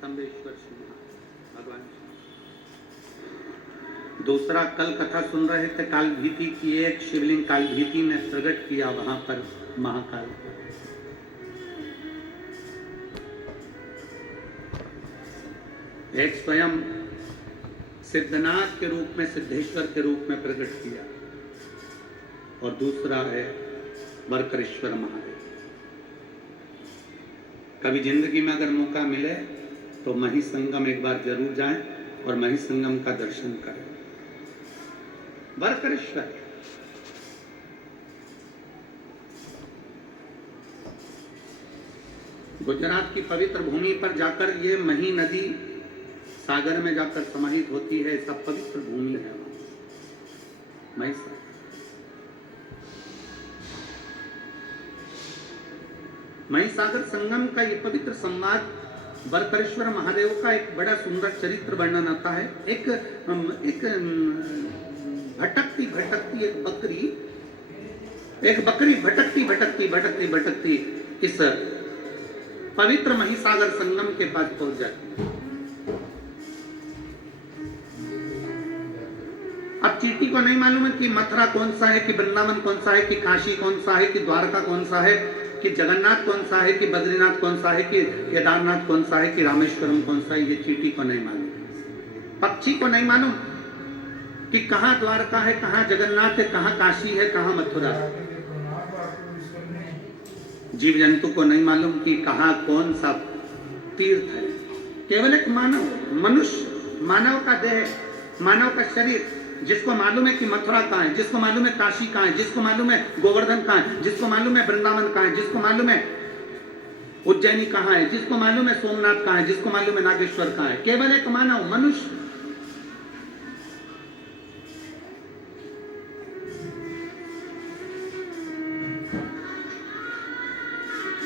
स्तंभेश्वर शिव भगवान। दूसरा कल कथा सुन रहे थे काल भीति की, एक शिवलिंग काल भीति ने प्रकट किया वहां पर महाकाल। एक स्वयं सिद्धनाथ के रूप में, सिद्धेश्वर के रूप में प्रकट किया, और दूसरा है वर्करेश्वर महादेव। कभी जिंदगी में अगर मौका मिले तो मही संगम एक बार जरूर जाएं और मही संगम का दर्शन करें। वर्करेश्वर गुजरात की पवित्र भूमि पर जाकर ये मही नदी सागर में जाकर समाहित होती है। सब पवित्र भूमि है मही सागर। मही सागर संगम का ये पवित्र संवाद वर्करेश्वर महादेव का एक बड़ा सुंदर चरित्र वर्णन आता है। एक भटकती भटकती एक बकरी भटकती इस पवित्र महिसागर संगम के पास पहुंच जाती है। अब चींटी को नहीं मालूम है कि मथुरा कौन सा है, कि वृंदावन कौन सा है, कि काशी कौन सा है, कि द्वारका कौन सा है, कि जगन्नाथ कौन सा है, कि बद्रीनाथ कौन सा है, कि केदारनाथ कौन सा है, कि रामेश्वरम कौन सा है। ये चींटी को नहीं मालूम। पक्षी को नहीं मालूम कि कहां द्वारका है, कहां जगन्नाथ है, कहां काशी है, कहां मथुरा है। जीव जंतु को नहीं मालूम कि कहां कौन सा तीर्थ है। केवल एक मनुष्य, मानव का देह, मानव का शरीर, जिसको मालूम है कि मथुरा कहां है, जिसको मालूम है काशी कहां है, जिसको मालूम है गोवर्धन कहां है, जिसको मालूम है वृंदावन कहां है, जिसको मालूम है उज्जैनी कहां है, जिसको मालूम है सोमनाथ कहां है, जिसको मालूम है नागेश्वर कहां है। केवल एक मानव, मनुष्य।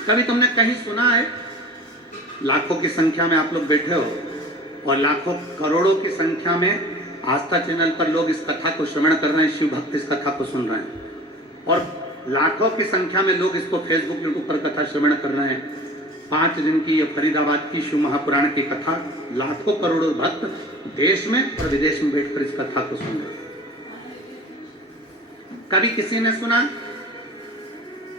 कभी तुमने कहीं सुना है, लाखों की संख्या में आप लोग बैठे हो और लाखों करोड़ों की संख्या में आस्था चैनल पर लोग इस कथा को श्रवण कर रहे हैं, शिव भक्त इस कथा को सुन रहे हैं, और लाखों की संख्या में लोग इसको फेसबुक यूट्यूब पर कथा श्रवण कर रहे हैं। 5 दिन की ये फरीदाबाद की शिव महापुराण की कथा लाखों करोड़ों भक्त देश में और विदेश में बैठकर इस कथा को सुन रहे हैं। कभी किसी ने सुना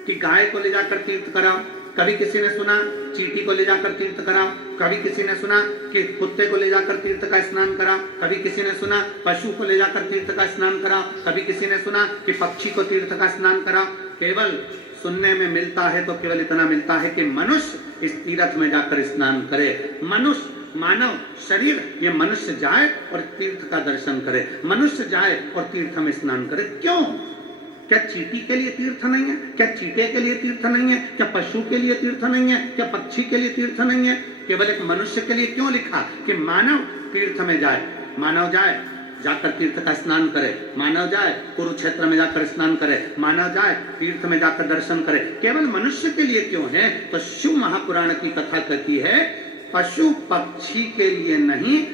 कि गाय को ले जाकर तीर्थ कराओ, कभी किसी ने सुना चींटी को ले जाकर तीर्थ कराओ, कभी किसी ने सुना कि कुत्ते को ले जाकर तीर्थ का स्नान कराओ, कभी किसी ने सुना पशु को ले जाकर तीर्थ का स्नान कराओ, कभी किसी ने सुना कि पक्षी को तीर्थ का स्नान कराओ। केवल सुनने में मिलता है तो केवल इतना मिलता है कि मनुष्य इस तीर्थ में जाकर स्नान करे। मनुष्य, मानव शरीर, ये मनुष्य जाए और तीर्थ का दर्शन करे, मनुष्य जाए और तीर्थ में स्नान करे। क्यों? क्या चींटी के लिए तीर्थ नहीं है? क्या चींटे के लिए तीर्थ नहीं है? क्या पशु के लिए तीर्थ नहीं है? क्या पक्षी के लिए तीर्थ नहीं है? केवल एक मनुष्य के लिए क्यों लिखा कि मानव तीर्थ में जाए? मानव जाए, जाकर तीर्थ का स्नान करे, मानव जाए कुरुक्षेत्र में जाकर स्नान करे, मानव जाए तीर्थ में जाकर दर्शन करे। केवल मनुष्य के लिए क्यों है? तो शिव महापुराण की कथा कहती है पशु पक्षी के लिए नहीं,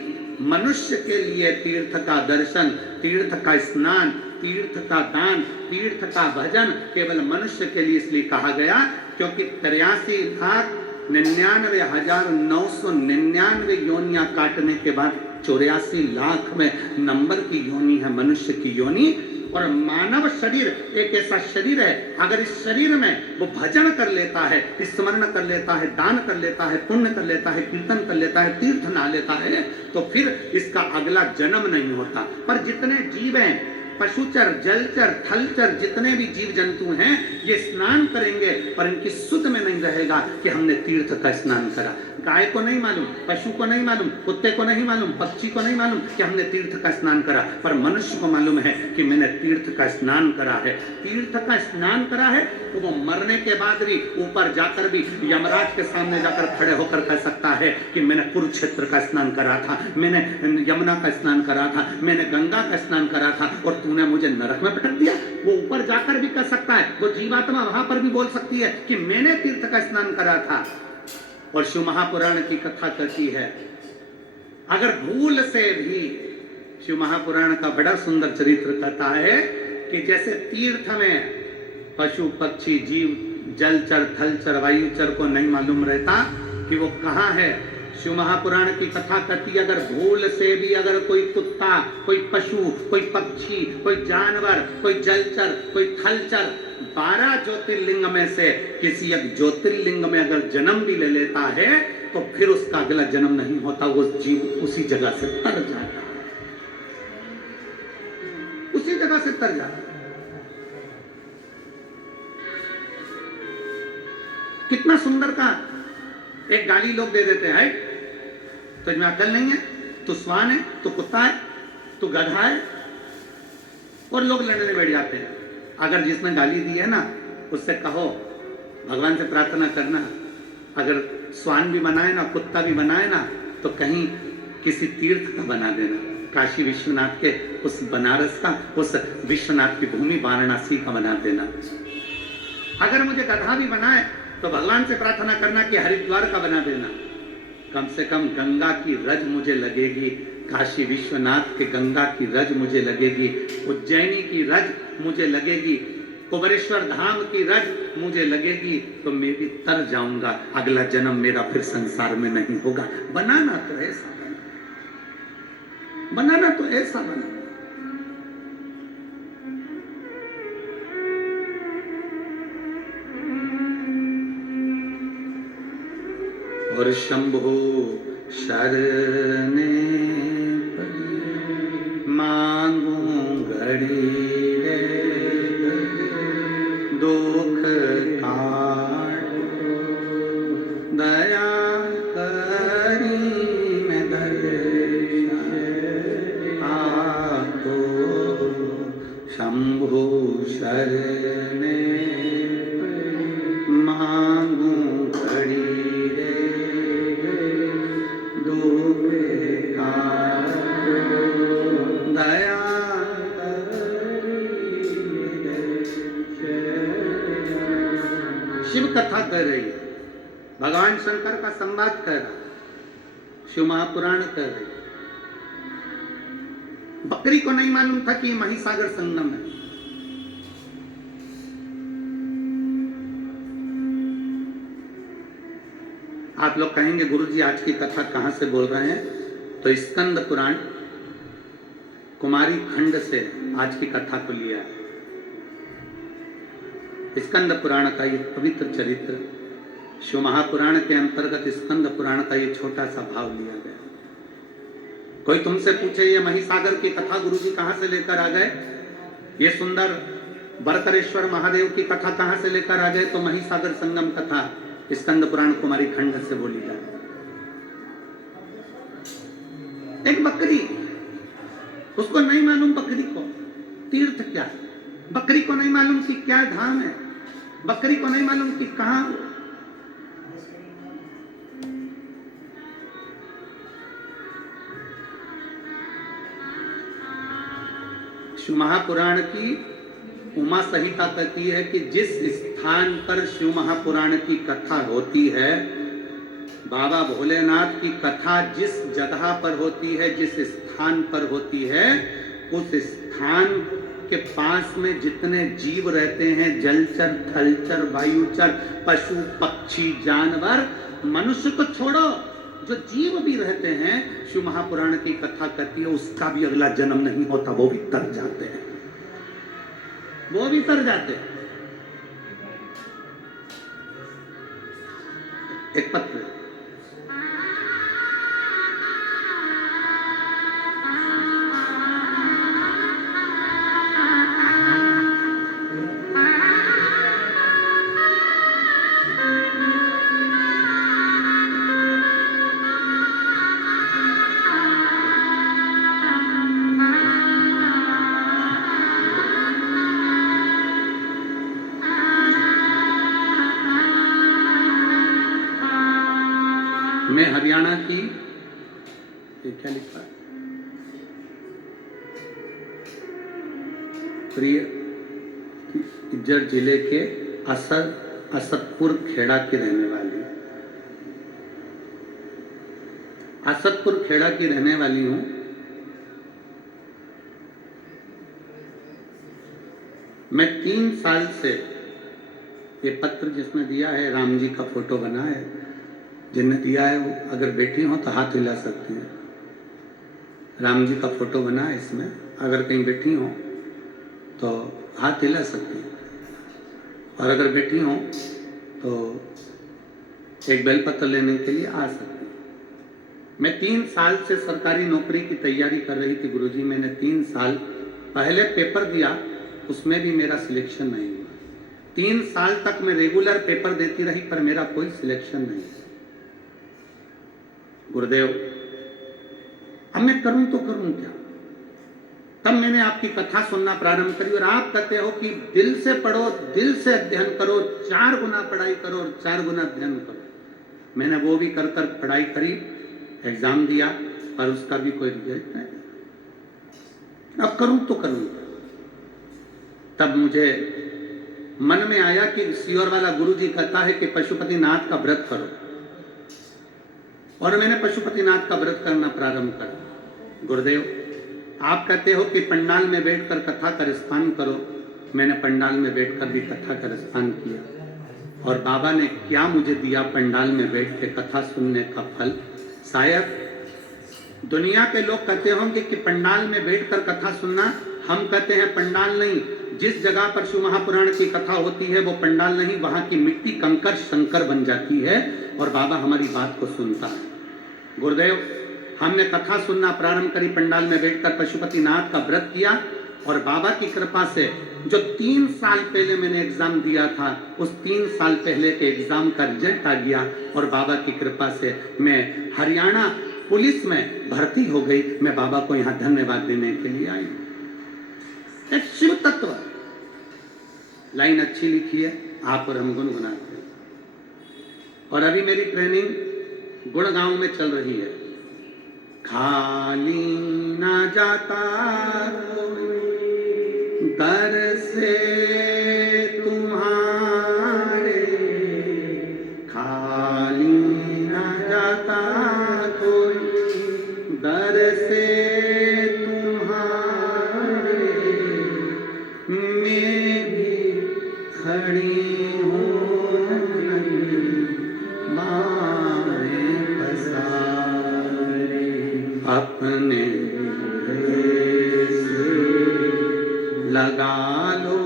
मनुष्य के लिए तीर्थ का दर्शन, तीर्थ का स्नान, तीर्थ का दान, तीर्थ का भजन केवल मनुष्य के लिए इसलिए कहा गया क्योंकि 83,99,999 योनियां काटने के बाद 84 लाख में नंबर की योनि है मनुष्य की योनि। और मानव शरीर एक ऐसा शरीर है, अगर इस शरीर में वो भजन कर लेता है, स्मरण कर लेता है, दान कर लेता है, पुण्य कर लेता है, कीर्तन कर लेता है, तीर्थ ना लेता है, तो फिर इसका अगला जन्म नहीं होता। पर जितने जीव हैं, पशुचर, जलचर, थलचर, जितने भी जीव जंतु हैं, ये स्नान करेंगे पर इनकी सुध में नहीं रहेगा कि हमने तीर्थ का स्नान करा। गाय को नहीं मालूम, पशु को नहीं मालूम, कुत्ते को नहीं मालूम, पक्षी को नहीं मालूम कि हमने तीर्थ का स्नान करा, पर मनुष्य को मालूम है कि मैंने तीर्थ का स्नान करा है। तीर्थ का स्नान करा है तो वो मरने के बाद भी ऊपर जाकर भी यमराज के सामने जाकर खड़े होकर कह सकता है कि मैंने कुरुक्षेत्र का स्नान करा था, मैंने यमुना का स्नान करा था, मैंने गंगा का स्नान करा था और तूने मुझे नरक में पटक दिया। वो ऊपर जाकर भी कह सकता है, वो जीवात्मा वहां पर भी बोल सकती है कि मैंने तीर्थ का स्नान करा था। और शिव महापुराण की कथा कहती है अगर भूल से भी, शिव महापुराण का बड़ा सुंदर चरित्र कहता है कि जैसे तीर्थ में पशु पक्षी जीव जलचर थलचर वायुचर को नहीं मालूम रहता कि वो कहाँ है, शिव महापुराण की कथा कहती है, अगर भूल से भी अगर कोई कुत्ता, कोई पशु, कोई पक्षी, कोई जानवर, कोई जलचर, कोई थलचर 12 ज्योतिर्लिंग में से किसी एक ज्योतिर्लिंग में अगर जन्म भी ले लेता है तो फिर उसका अगला जन्म नहीं होता, वो जीव उसी जगह से तर जाता है, उसी जगह से तर जाता है। कितना सुंदर का एक गाली लोग दे देते हैं, तो इसमें अकल नहीं है, तू स्वान है, तू कुत्ता है, तू गधा है, और लोग लड़ने बैठ जाते हैं। अगर जिसने गाली दी है ना उससे कहो भगवान से प्रार्थना करना, अगर स्वान भी बनाए ना, कुत्ता भी बनाए ना, तो कहीं किसी तीर्थ का बना देना, काशी विश्वनाथ के उस बनारस का, उस विश्वनाथ की भूमि वाराणसी का बना देना। अगर मुझे गधा भी बनाए तो भगवान से प्रार्थना करना कि हरिद्वार का बना देना, कम से कम गंगा की रज मुझे लगेगी, काशी विश्वनाथ के गंगा की रज मुझे लगेगी, उज्जैनी की रज मुझे लगेगी, कुबरेश्वर धाम की रज मुझे लगेगी, तो मैं भी तर जाऊंगा, अगला जन्म मेरा फिर संसार में नहीं होगा। बनाना तो ऐसा बना, बनाना तो ऐसा बना। और शंभो शरणे मांगू घड़ी रे, दुख काटो दया करी में दर्शन आपको। शंभो शरणे मांगू घड़ी रे, दुख काटो दया शिव कथा कर रही है, भगवान शंकर का संवाद कर रहा है, शिव महापुराण कर रही है। बकरी को नहीं मालूम था कि महिसागर संगम है। आप लोग कहेंगे गुरुजी आज की कथा कहां से बोल रहे हैं, तो स्कंद पुराण कुमारी खंड से आज की कथा को लिया है। स्कंद पुराण का ये पवित्र चरित्र शिव महापुराण के अंतर्गत स्कंद पुराण का ये छोटा सा भाव लिया गया। कोई तुमसे पूछे ये महिसागर की कथा गुरुजी कहां से लेकर आ गए, ये सुंदर बरकरेश्वर महादेव की कथा कहां से लेकर आ गए, तो महिसागर संगम कथा स्कंद पुराण कुमारी खंड से बोली जाए। एक बकरी, उसको नहीं मालूम बकरी को तीर्थ क्या, बकरी को नहीं मालूम कि क्या धाम है, बकरी को नहीं मालूम कि कहां। शिव महापुराण की उमा संहिता कहती है कि जिस स्थान पर शिव महापुराण की कथा होती है, बाबा भोलेनाथ की कथा जिस जगह पर होती है, जिस स्थान पर होती है, उस स्थान के पास में जितने जीव रहते हैं, जलचर, थलचर, वायुचर, पशु, पक्षी, जानवर, मनुष्य को छोड़ो, जो जीव भी रहते हैं, शिव महापुराण की कथा कहती है उसका भी अगला जन्म नहीं होता, वो भी तर जाते हैं, वो भी तर जाते हैं। एक पत्र मैं हरियाणा की, ये क्या लिखा है, प्रिय इज्जत जिले के असदपुर खेड़ा की रहने वाली, असदपुर खेड़ा की रहने वाली हूं। मैं 3 साल से ये पत्र जिसमें दिया है, राम जी का फोटो बना है, जिनने दिया है वो अगर बैठी हो तो हाथ हिला सकती हैं। राम जी का फोटो बना है इसमें, अगर कहीं बैठी हो तो हाथ हिला सकती हैं, और अगर बैठी हो तो एक बेलपत्र लेने के लिए आ सकती हैं। मैं 3 साल से सरकारी नौकरी की तैयारी कर रही थी गुरुजी। मैंने 3 साल पहले पेपर दिया, उसमें भी मेरा सिलेक्शन नहीं हुआ। 3 साल तक मैं रेगुलर पेपर देती रही पर मेरा कोई सिलेक्शन नहीं। गुरुदेव, अब मैं करूं तो करूं क्या? तब मैंने आपकी कथा सुनना प्रारंभ करी और आप कहते हो कि दिल से पढ़ो, दिल से अध्ययन करो, 4 गुना पढ़ाई करो और 4 गुना अध्ययन करो। मैंने वो भी कर कर पढ़ाई करी, एग्जाम दिया, पर उसका भी कोई रिजल्ट नहीं। अब करूं तो करूं। तब मुझे मन में आया कि सीहोर वाला गुरुजी कहता है कि पशुपतिनाथ का व्रत करो, और मैंने पशुपतिनाथ का व्रत करना प्रारंभ करा। गुरुदेव, आप कहते हो कि पंडाल में बैठकर कथा का रसपान करो। मैंने पंडाल में बैठकर भी कथा का रसपान किया, और बाबा ने क्या मुझे दिया पंडाल में बैठ के कथा सुनने का फल। शायद दुनिया के लोग कहते होंगे कि पंडाल में बैठकर कथा सुनना, हम कहते हैं पंडाल नहीं, जिस जगह पर शिव महापुराण की कथा होती है वो पंडाल नहीं, वहां की मिट्टी कंकर शंकर बन जाती है और बाबा हमारी बात को सुनता है। गुरुदेव, हमने कथा सुनना प्रारंभ करी, पंडाल में बैठकर पशुपतिनाथ का व्रत किया, और बाबा की कृपा से जो 3 साल पहले मैंने एग्जाम दिया था, उस 3 साल पहले के एग्जाम का रिजल्ट आ गया, और बाबा की कृपा से मैं हरियाणा पुलिस में भर्ती हो गई। मैं बाबा को यहाँ धन्यवाद देने के लिए आई। एक शिव तत्व लाइन अच्छी लिखी है, आप और हम गुनगुनाते हैं। और अभी मेरी ट्रेनिंग गुड़गांव में चल रही है। खाली ना जाता दर से तुम्हारे, खाली ना जाता कोई दर से तुम्हारे, मैं भी खड़ी हूँ बाएं पसारे, अपने लगा लो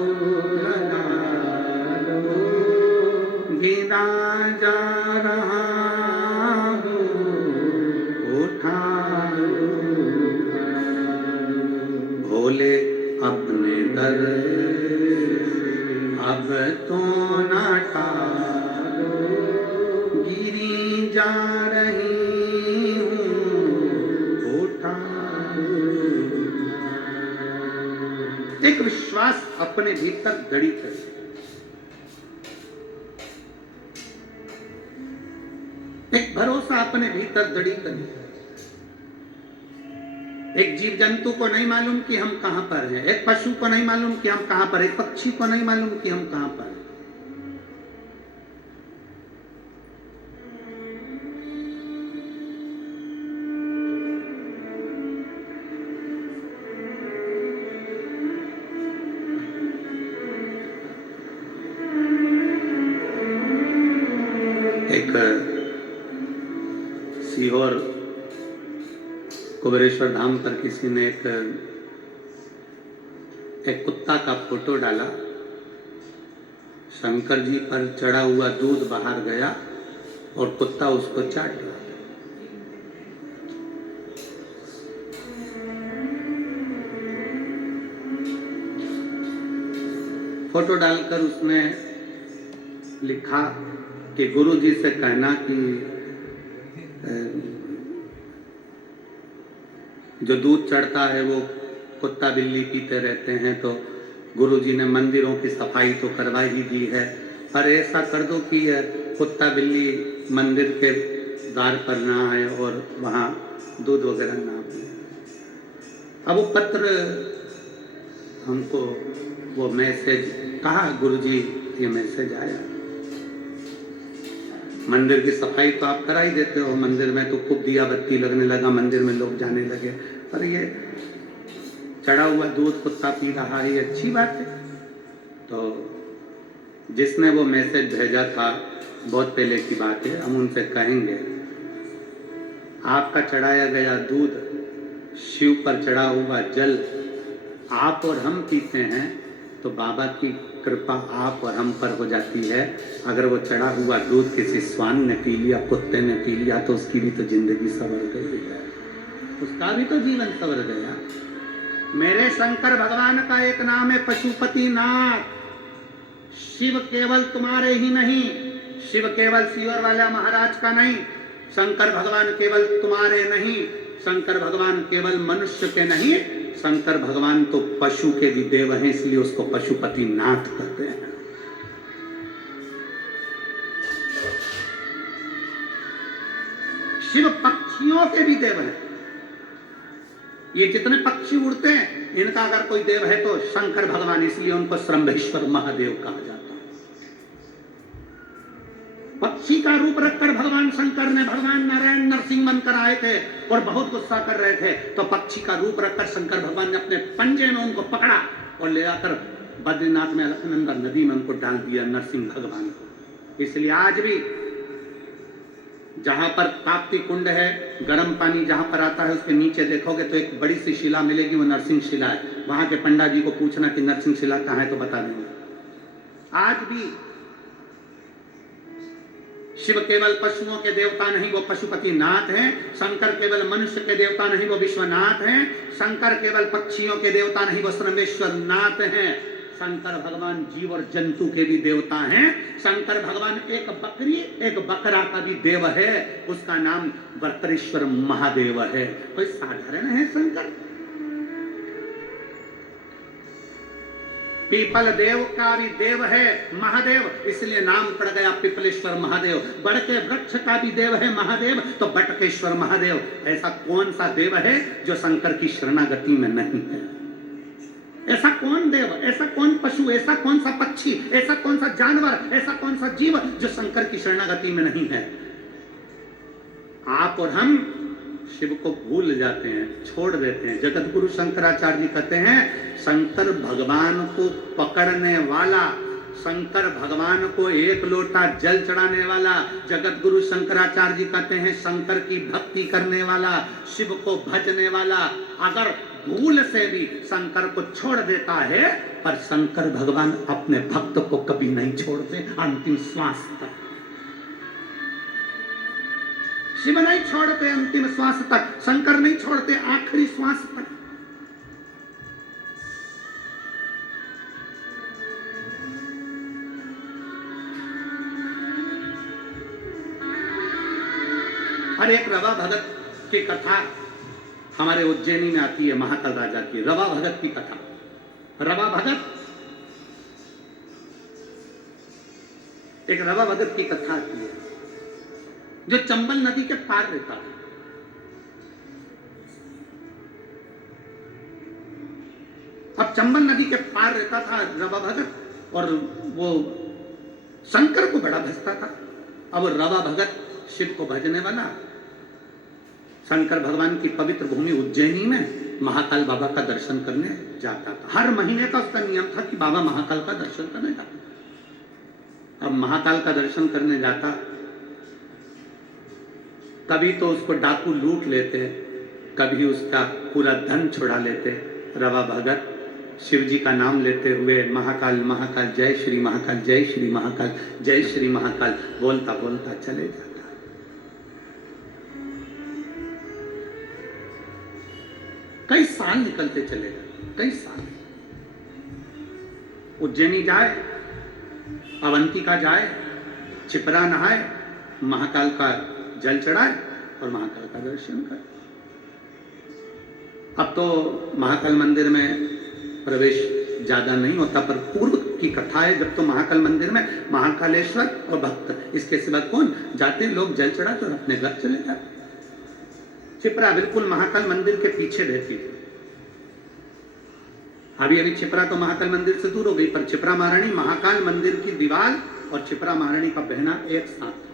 गिना जा रहा हूँ, उठा भोले अपने दर, अब तो ना टालो, गिरी जा रही हूँ, उठा। एक विश्वास अपने भीतर दृढ़ करे, एक भरोसा अपने भीतर दृढ़ करे। एक जीव जंतु को नहीं मालूम कि हम कहां पर हैं, एक पशु को नहीं मालूम कि हम कहां पर, एक पक्षी को नहीं मालूम कि हम कहां पर हैं। एक सीहोर कुबेरेश्वर धाम पर किसी ने एक कुत्ता का फोटो डाला। शंकर जी पर चढ़ा हुआ दूध बाहर गया और कुत्ता उसको चाट लिया। फोटो डालकर उसने लिखा कि गुरु जी से कहना कि जो दूध चढ़ता है वो कुत्ता बिल्ली पीते रहते हैं, तो गुरुजी ने मंदिरों की सफाई तो करवा ही दी है, पर ऐसा कर दो कि कुत्ता बिल्ली मंदिर के द्वार पर ना आए और वहाँ दूध वगैरह ना पिए। अब वो पत्र हमको, वो मैसेज कहा, गुरुजी ये मैसेज आया। मंदिर की सफाई तो आप करा ही देते हो, मंदिर में तो खूब दिया बत्ती लगने लगा, मंदिर में लोग जाने लगे, पर ये चढ़ा हुआ दूध कुत्ता पी रहा है, ये अच्छी बात है। तो जिसने वो मैसेज भेजा था, बहुत पहले की बात है, हम उनसे कहेंगे आपका चढ़ाया गया दूध, शिव पर चढ़ा हुआ जल आप और हम पीते हैं तो बाबा की कृपा आप और हम पर हो जाती है। अगर वो चढ़ा हुआ दूध किसी श्वान ने पी लिया, कुत्ते ने पी लिया, तो उसकी भी तो जिंदगी संवर गई है, उसका भी तो जीवन संवर गया। मेरे शंकर भगवान का एक नाम है पशुपति नाथ। शिव केवल तुम्हारे ही नहीं, शिव केवल सीवर वाला महाराज का नहीं, शंकर भगवान केवल तुम्हारे नहीं, शंकर भगवान केवल मनुष्य के नहीं, शंकर भगवान तो पशु के भी देव हैं, इसलिए उसको पशुपति नाथ कहते हैं। शिव पक्षियों के भी देव हैं। ये जितने पक्षी उड़ते हैं, इनका अगर कोई देव है तो शंकर भगवान, इसलिए उनको श्रम्भेश्वर महादेव कहा जाता है। पक्षी का रूप रखकर भगवान शंकर ने भगवान नारायण नरसिंह बनकर आए थे और बहुत गुस्सा कर रहे थे, तो पक्षी का रूप रखकर शंकर भगवान ने अपने पंजे में उनको पकड़ा और ले आकर बद्रीनाथ में अलकनंदा नदी में उनको डाल दिया, नरसिंह भगवान को। इसलिए आज भी जहां पर ताप्ती कुंड है, गर्म पानी जहां पर आता है, उसके नीचे देखोगे तो एक बड़ी सी शिला मिलेगी, वो नरसिंह शिला है। वहां के पंडा जी को पूछना कि नरसिंह शिला कहां है तो बता देंगे। आज भी शिव केवल पशुओं के देवता नहीं, वो पशुपति नाथ हैं। शंकर केवल मनुष्य के देवता नहीं, वो विश्वनाथ हैं। शंकर केवल पक्षियों के देवता नहीं, वो श्रमेश्वर नाथ हैं। शंकर भगवान जीव और जंतु के भी देवता हैं। शंकर भगवान एक बकरी एक बकरा का भी देव है, उसका नाम वर्तरेश्वर महादेव है। कोई साधारण है शंकर? पीपल देव का भी देव है महादेव, इसलिए नाम पड़ गया पिपलेश्वर महादेव। बड़ के वृक्ष का भी देव है महादेव, तो बटकेश्वर महादेव। ऐसा कौन सा देव है जो शंकर की शरणागति में नहीं है? ऐसा कौन देव, ऐसा कौन पशु, ऐसा कौन सा पक्षी, ऐसा कौन सा जानवर, ऐसा कौन सा जीव जो शंकर की शरणागति में नहीं है? आप और हम शिव को भूल जाते हैं, छोड़ देते हैं। जगत गुरु शंकराचार्य जी कहते हैं, शंकर भगवान को पकड़ने वाला, शंकर भगवान को एक लोटा जल चढ़ाने वाला, जगत गुरु शंकराचार्य जी कहते हैं शंकर की भक्ति करने वाला, शिव को भजने वाला, अगर भूल से भी शंकर को छोड़ देता है, पर शंकर भगवान अपने भक्त को कभी नहीं छोड़ते अंतिम श्वास तक। शिव नहीं छोड़ते अंतिम श्वास तक, शंकर नहीं छोड़ते आखिरी श्वास तक। और एक रवा भगत की कथा हमारे उज्जैनी में आती है, महाकाल राजा की रवा भगत की कथा। रवा भगत, एक रवा भगत की कथा आती है जो चंबल नदी के पार रहता है। अब चंबल नदी के पार रहता था रवा भगत, और वो शंकर को बड़ा भजता था। अब रवा भगत शिव को भजने वाला शंकर भगवान की पवित्र भूमि उज्जैनी में महाकाल बाबा का दर्शन करने जाता था। हर महीने का उसका नियम था कि बाबा महाकाल का दर्शन करने जाता। अब महाकाल का दर्शन करने जाता, कभी तो उसको डाकू लूट लेते, कभी उसका पूरा धन छुड़ा लेते। रवा भगत शिव जी का नाम लेते हुए महाकाल महाकाल जय श्री महाकाल, जय श्री महाकाल, जय श्री महाकाल बोलता बोलता चले जाता। कई साल निकलते चले गए, कई साल। उज्जैनी जाए, अवंतिका जाए, छिपरा नहाए, महाकाल का जल चढ़ाए और महाकाल का दर्शन करे। अब तो महाकाल मंदिर में प्रवेश ज्यादा नहीं होता, पर पूर्व की कथा है जब तो महाकाल मंदिर में महाकालेश्वर और भक्त, इसके सिवा कौन जाते हैं? लोग जल चढ़ाते और अपने घर चले जाते। छिपरा बिल्कुल महाकाल मंदिर के पीछे रहती थी। अभी अभी छिपरा तो महाकाल मंदिर से दूर हो गई, पर छिपरा महारानी महाकाल मंदिर की दीवार और छिपरा महारानी का बहना एक साथ था,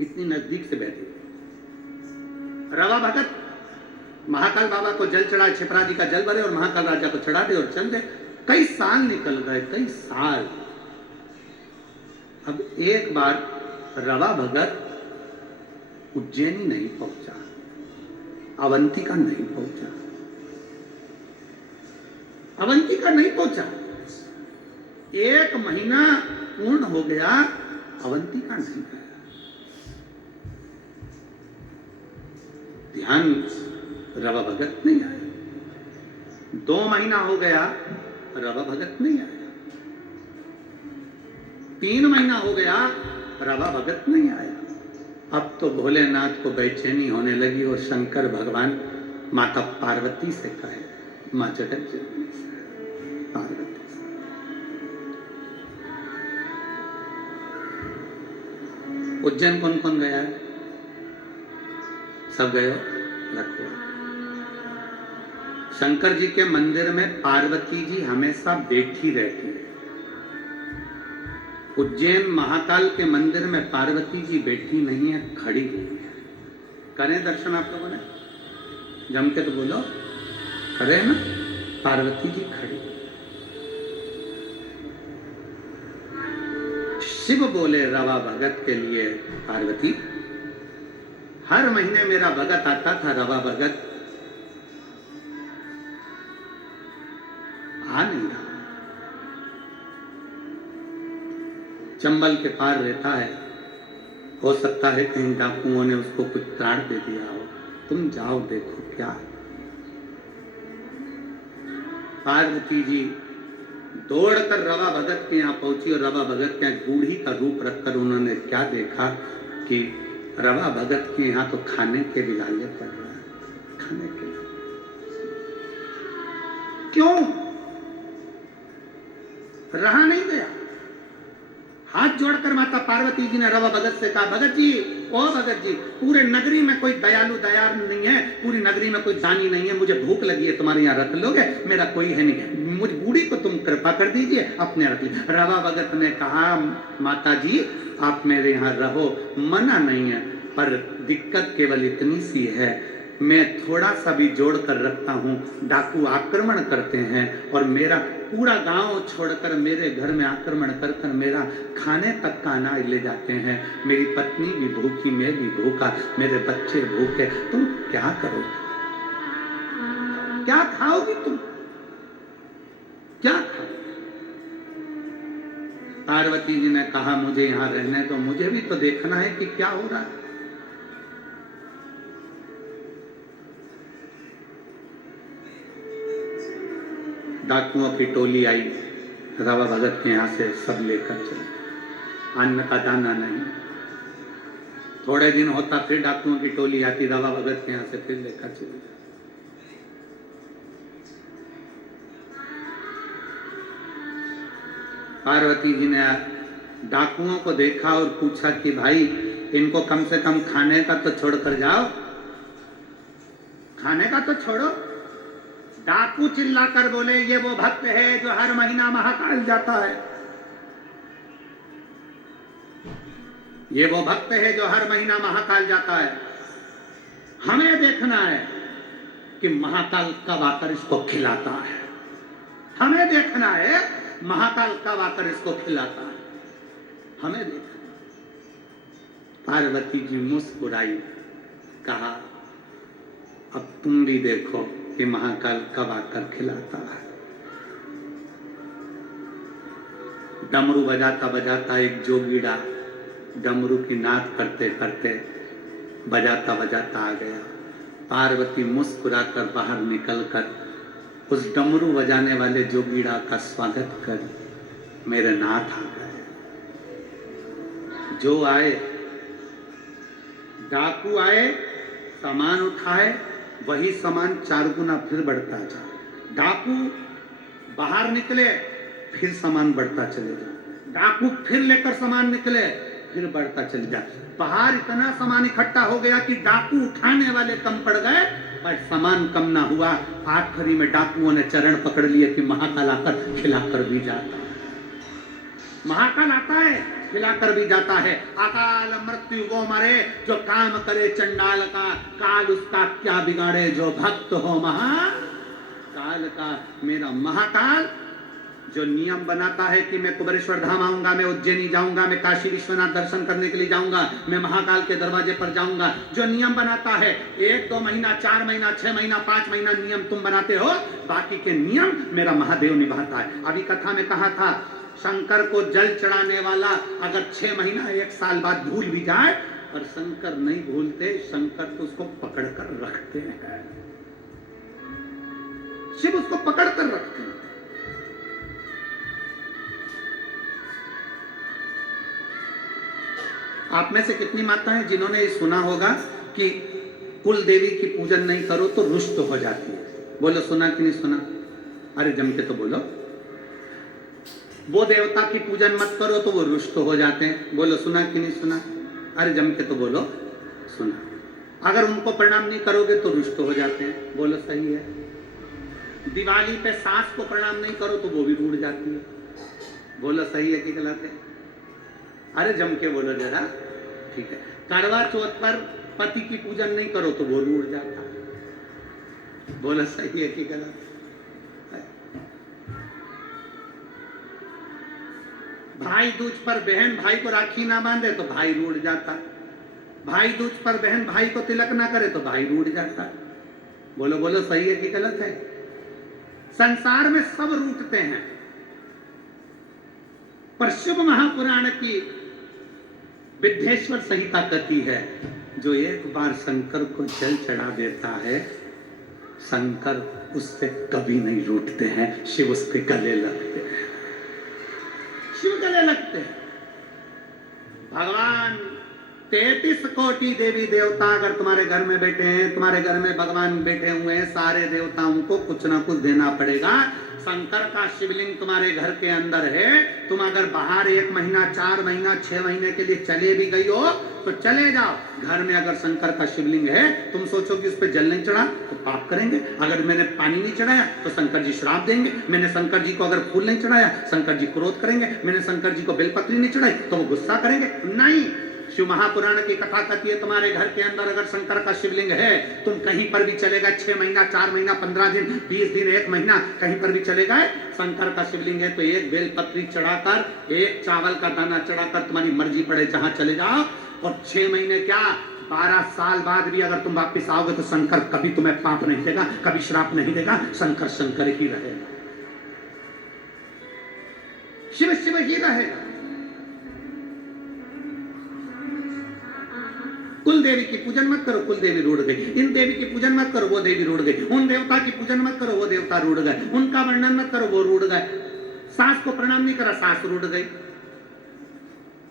इतनी नजदीक से बहती। रवा भगत महाकाल बाबा को जल चढ़ाए, छिपरा जी का जल भरे और महाकाल राजा को चढ़ा दे और चल दे। कई साल निकल गए, कई साल। अब एक बार रवा भगत उज्जैनी नहीं पहुंचा, अवंतिका नहीं पहुंचा, अवंतिका नहीं पहुंचा। 1 महीना पूर्ण हो गया, अवंतिका नहीं आया। ध्यान, रवा भगत नहीं आया। 2 महीना हो गया, रवा भगत नहीं आया। 3 महीना हो गया, रवा भगत नहीं आया। अब तो भोलेनाथ को बेचैनी होने लगी और शंकर भगवान माता पार्वती से कहे, मां जगत जननी से, पार्वती से, उज्जैन कौन कौन गया है? सब गए हो? रखो। शंकर जी के मंदिर में पार्वती जी हमेशा बैठी रहती है। उज्जैन महाकाल के मंदिर में पार्वती जी बैठी नहीं है, खड़ी हुई है। करें दर्शन आप लोगों ने? जम के तो बोलो, करें ना? पार्वती जी खड़ी। शिव बोले रवा भगत के लिए, पार्वती हर महीने मेरा भगत आता था, रवा भगत आ नहीं रहा। चंबल के पार रहता है, हो सकता है कहीं डाकुओं ने उसको कुछ त्राण दे दिया हो, तुम जाओ देखो क्या। पार्वती जी दौड़कर रवा भगत के यहाँ पहुंची और रवा भगत के यहाँ बूढ़ी का रूप रखकर उन्होंने क्या देखा कि रवा भगत के यहाँ तो खाने के लिलाले पड़ रहा है, खाने के लिए। क्यों? रहा नहीं गया। हाथ जोड़कर माता पार्वती जी ने रवा भगत से कहा, भगत जी, ओ भगत जी, पूरे नगरी में कोई दयालु दयाल नहीं है, पूरी नगरी में कोई दानी नहीं है, मुझे भूख लगी है, तुम्हारे यहाँ रख लोगे? मेरा कोई है नहीं, मुझ बूढ़ी को तुम कृपा कर दीजिए, अपने रख लीजिए। रवा भगत ने कहा, माता जी आप मेरे यहाँ रहो, मना नहीं है, पर दिक्कत केवल इतनी सी है, मैं थोड़ा सा भी जोड़ कर रखता हूँ, डाकू आक्रमण करते हैं और मेरा पूरा गांव छोड़कर मेरे घर में आक्रमण कर मेरा खाने तक का अनाज ले जाते हैं। मेरी पत्नी भी भूखी, मैं भी भूखा, मेरे बच्चे भूखे, तुम क्या करोगे? क्या खाओगी तुम? क्या खाओ? पार्वती जी ने कहा, मुझे यहाँ रहने तो, मुझे भी तो देखना है कि क्या हो रहा है। डाकुओं की टोली आई, रवा भगत के यहाँ से सब लेकर चले, अन्न का दाना नहीं। थोड़े दिन होता फिर डाकुओं की टोली आती, रवा भगत के यहाँ से फिर लेकर चले। पार्वती जी ने डाकुओं को देखा और पूछा कि भाई इनको कम से कम खाने का तो छोड़ कर जाओ, खाने का तो छोड़ो। डाकू चिल्लाकर बोले, ये वो भक्त है जो हर महीना महाकाल जाता है, ये वो भक्त है जो हर महीना महाकाल जाता है, हमें देखना है कि महाकाल कब आकर इसको खिलाता है, हमें देखना है महाकाल कब आकर इसको खिलाता है, हमें देखना। पार्वती जी मुस्कुराई, कहा अब तुम भी देखो कि महाकाल कब आकर खिलाता है। डमरू बजाता बजाता एक जोगीड़ा डमरू की नाद करते करते बजाता बजाता आ गया। पार्वती मुस्कुराकर बाहर निकलकर उस डमरू बजाने वाले जोगीड़ा का स्वागत कर मेरे नाथ आ गए। जो आए, डाकू आए, सामान उठाए, वही सामान 4 गुना फिर बढ़ता जा। डाकू बाहर निकले, फिर सामान बढ़ता चले जा। डाकू फिर लेकर सामान निकले, फिर बढ़ता चले जा। बाहर इतना सामान इकट्ठा हो गया कि डाकू उठाने वाले कम पड़ गए और सामान कम ना हुआ। आखिरी में डाकुओं ने चरण पकड़ लिए कि महाकाल आकर खिलाकर भी जाता है, महाकाल आता है खिलाकर भी जाता है। अकाल मृत्यु वो मरे जो काम करे चंडाल का, काल उसका क्या बिगाड़े जो भक्त हो महाकाल का। मेरा महाकाल जो नियम बनाता है कि मैं कुबेरेश्वर धाम आऊंगा, मैं उज्जैनी जाऊंगा, मैं काशी विश्वनाथ दर्शन करने के लिए जाऊंगा, मैं महाकाल के दरवाजे पर जाऊंगा, जो नियम बनाता है 1-2 महीना, 4 महीना, 6 महीना, 5 महीना नियम तुम बनाते हो, बाकी के नियम मेरा महादेव निभाता है। अभी कथा में कहा था शंकर को जल चढ़ाने वाला अगर 6 महीना 1 साल बाद भूल भी जाए, और शंकर नहीं भूलते, शंकर तो उसको पकड़कर रखते हैं, शिव उसको पकड़कर रखते हैं। आप में से कितनी माताएं जिन्होंने ये सुना होगा कि कुल देवी की पूजन नहीं करो तो रुष्ट हो जाती है? बोलो सुना कि नहीं सुना? अरे जम के तो बोलो। वो देवता की पूजन मत करो तो वो रुष्ट हो जाते हैं। बोलो सुना कि नहीं सुना? अरे जम के तो बोलो सुना। अगर उनको प्रणाम नहीं करोगे तो रुष्ट हो जाते हैं। बोलो सही है। दिवाली पे सास को प्रणाम नहीं करो तो वो भी रूठ जाती है। बोलो सही है कि गलत है? अरे जम के बोलो जरा, ठीक है। करवा चौथ पर पति की पूजन नहीं करो तो वो रूठ जाता है। बोलो सही है कि गलत है? भाई दूज पर बहन भाई को राखी ना बांधे तो भाई रूठ जाता है। भाई दूज पर बहन भाई को तिलक ना करे तो भाई रूठ जाता है। बोलो बोलो सही है कि गलत है? संसार में सब रूठते हैं, पर शिव महापुराण की विद्येश्वर संहिता कहती है जो एक बार शंकर को जल चढ़ा देता है, शंकर उससे कभी नहीं रूठते हैं। शिव उसके गले लगते हैं, शिव गले लगते हैं। भगवान 33 कोटि देवी देवता अगर तुम्हारे घर में बैठे हैं, तुम्हारे घर में भगवान बैठे हुए हैं, सारे देवताओं को कुछ ना कुछ देना पड़ेगा। शंकर का शिवलिंग तुम्हारे घर के अंदर है। तुम अगर बाहर 1 महीना, 4 महीना, 6 महीने के लिए चले भी गई हो तो चले जाओ। घर में अगर शंकर का शिवलिंग है, तुम सोचो कि उस पर जल नहीं चढ़ा तो पाप करेंगे। अगर मैंने पानी नहीं चढ़ाया तो शंकर जी श्राप देंगे। मैंने शंकर जी को अगर फूल नहीं चढ़ाया, शंकर जी क्रोध करेंगे। मैंने शंकर जी को बेलपत्री नहीं चढ़ाई तो वो गुस्सा करेंगे। नहीं, शिव महापुराण की कथा कहती है तुम्हारे घर के अंदर अगर शंकर का शिवलिंग है, तुम कहीं पर भी चले गए, 6 महीना, 4 महीना, 15 दिन, 20 दिन, 1 महीना, कहीं पर भी चले गए, शंकर का शिवलिंग है तो 1 बेलपत्री चढ़ाकर, 1 चावल का दाना चढ़ाकर तुम्हारी मर्जी पड़े जहां चले जाओ। और 6 महीने क्या 12 साल बाद भी अगर तुम वापिस आओगे तो शंकर कभी तुम्हें पाप नहीं देगा, कभी श्राप नहीं देगा। शंकर शंकर ही रहेगा, शिव शिव ही रहेगा। कुल देवी की पूजन मत करो, कुल देवी रूठ गई। इन देवी की पूजन मत करो, वो देवी रूठ गई। उन देवता की पूजन मत करो, वो देवता रूठ गए। उनका वर्णन मत करो, वो रूठ गए। सास को प्रणाम नहीं करा, सास रूठ गई।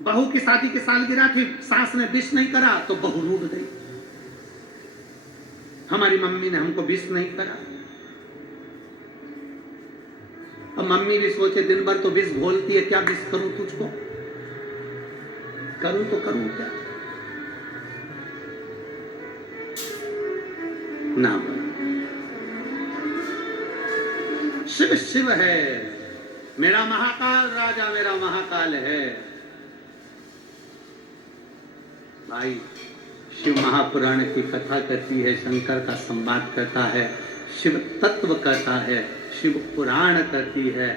बहू की शादी की सालगिरह थी, सास ने विश नहीं करा तो बहू रूठ गई। हमारी मम्मी ने हमको विश नहीं करा। अब मम्मी भी सोचे दिन भर तो विष घोलती है, क्या विष करूं तुझको, करूं तो करूं क्या ना। शिव शिव है, मेरा महाकाल राजा, मेरा महाकाल है। भाई शिव महापुराण की कथा कहती है, शंकर का संवाद कहता है, शिव तत्व कहता है, शिव पुराण कहती है।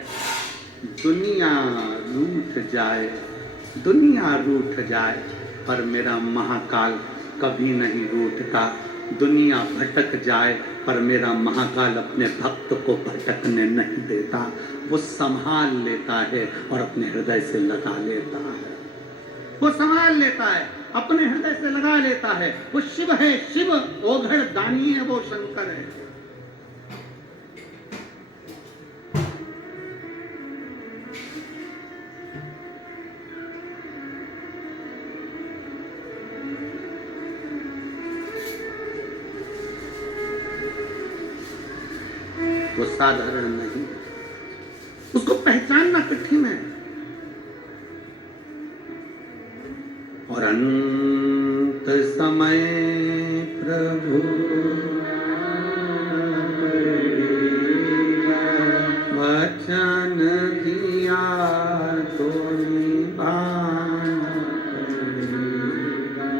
दुनिया रूठ जाए, दुनिया रूठ जाए, पर मेरा महाकाल कभी नहीं रूठता। दुनिया भटक जाए पर मेरा महाकाल अपने भक्त को भटकने नहीं देता। वो संभाल लेता है और अपने हृदय से लगा लेता है। वो संभाल लेता है, अपने हृदय से लगा लेता है। वो शिव है, शिव ओघड़ दानी है, वो शंकर है। वो साधारण नहीं, उसको पहचानना कठिन है। और अंत समय प्रभु वचन दिया तो निभाना पड़ेगा।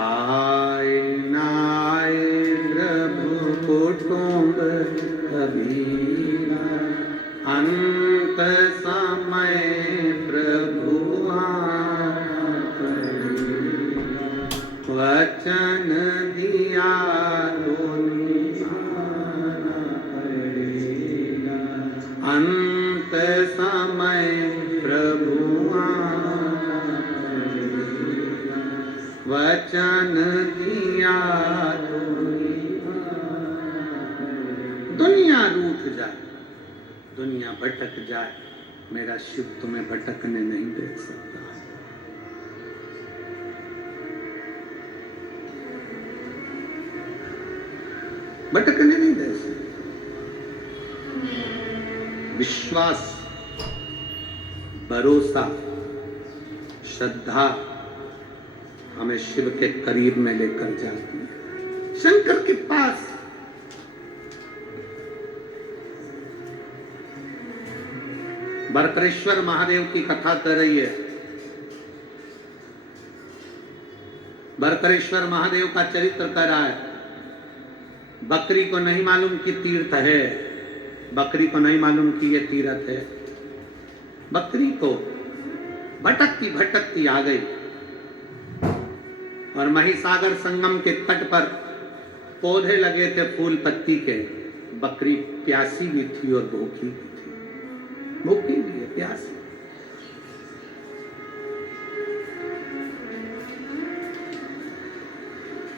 आए ना आए प्रभु कुटुंब कबीरा, अंत दिया तो निभाना पड़ेगा, अंत समय प्रभु आना पड़ेगा, वचन दिया तो निभाना पड़ेगा। दुनिया रूठ जाए, दुनिया भटक जाए, मेरा शिव तुम्हें भटकने नहीं दे सकता। भटकने नहीं दे सकता। विश्वास, भरोसा, श्रद्धा हमें शिव के करीब में लेकर जाती है, शंकर के पास। बरकरेश्वर महादेव की कथा कर रही है। बरकरेश्वर महादेव का चरित्र कर रहा है। बकरी को नहीं मालूम कि तीर्थ है, बकरी को नहीं मालूम कि ये तीर्थ है। बकरी को भटकती भटकती आ गई और महिसागर संगम के तट पर पौधे लगे थे फूल पत्ती के। बकरी प्यासी भी थी और भूखी भी थी, भूखी भी है, प्यासी।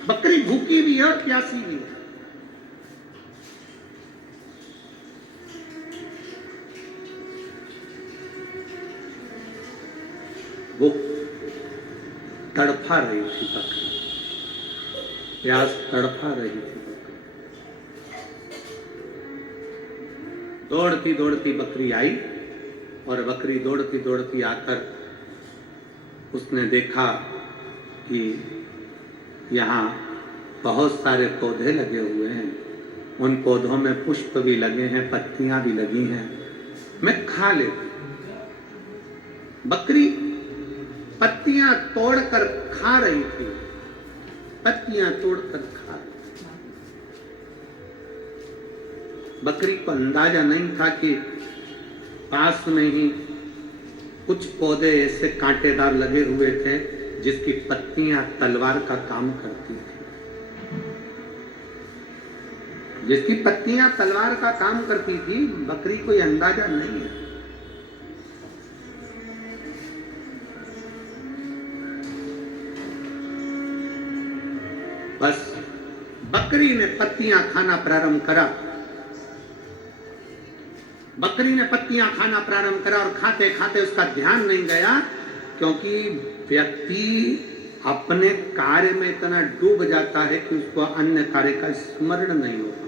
बकरी भूखी भी है और प्यासी भी है। वो तड़फा रही थी बकरी, प्यास तड़फा रही थी बकरी। दौड़ती दौड़ती बकरी आई और बकरी दौड़ती दौड़ती आकर उसने देखा कि यहाँ बहुत सारे पौधे लगे हुए हैं, उन पौधों में पुष्प भी लगे हैं, पत्तियां भी लगी हैं, मैं खा लेती। बकरी पत्तियां तोड़कर खा रही थी, पत्तियां तोड़कर खा रही थी। बकरी को अंदाजा नहीं था कि पास में ही कुछ पौधे ऐसे कांटेदार लगे हुए थे जिसकी पत्तियां तलवार का काम करती थी, जिसकी पत्तियां तलवार का काम करती थी। बकरी को यह अंदाजा नहीं है। बस बकरी ने पत्तियां खाना प्रारंभ करा। बकरी ने पत्तियां खाना प्रारंभ करा और खाते खाते उसका ध्यान नहीं गया, क्योंकि व्यक्ति अपने कार्य में इतना डूब जाता है कि उसको अन्य कार्य का स्मरण नहीं होता।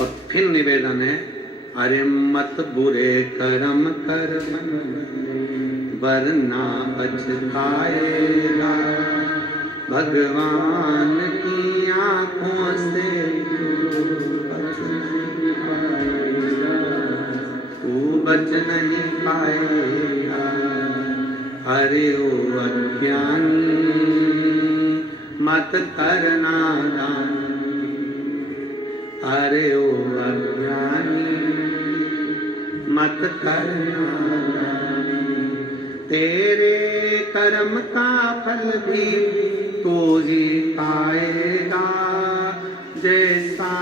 और फिर निवेदन है, अरे मत बुरे कर्म कर वरना पछताएगा, भगवान की आंखों से तू बच नहीं पाएगा। अरे ओ अज्ञानी मत करना दान, अरे ओ अज्ञानी मत करना दान, तेरे कर्म का फल भी तो ही पाएगा, जैसा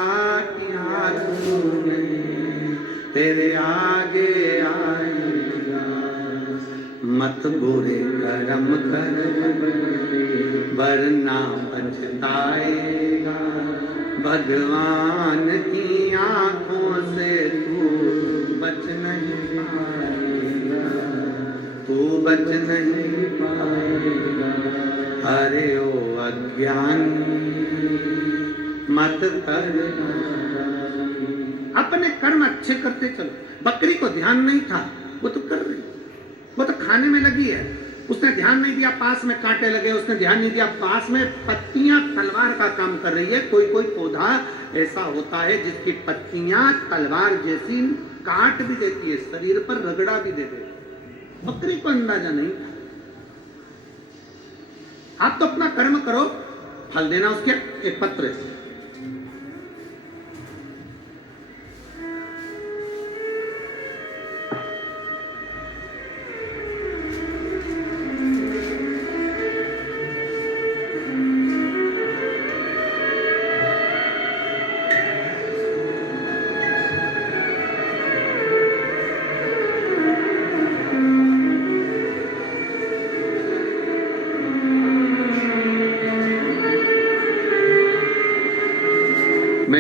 किया तूने तेरे आगे आएगा। मत बुरे कर्म कर वरना पछताएगा, भगवान की आंखों से तू बच नहीं पाएगा, तू बच नहीं पाएगा। अरे ओ अज्ञानी मत करना। अपने कर्म अच्छे करते चलो। बकरी को ध्यान नहीं था, वो तो कर रही, वो तो खाने में लगी है। उसने ध्यान नहीं दिया पास में कांटे लगे, उसने ध्यान नहीं दिया पास में पत्तियां तलवार का काम कर रही है। कोई कोई पौधा ऐसा होता है जिसकी पत्तियां तलवार जैसी काट भी देती है, शरीर पर रगड़ा भी देती है। बकरी को अंदाजा नहीं था। आप तो अपना कर्म करो, फल देना उसके एक पत्र है।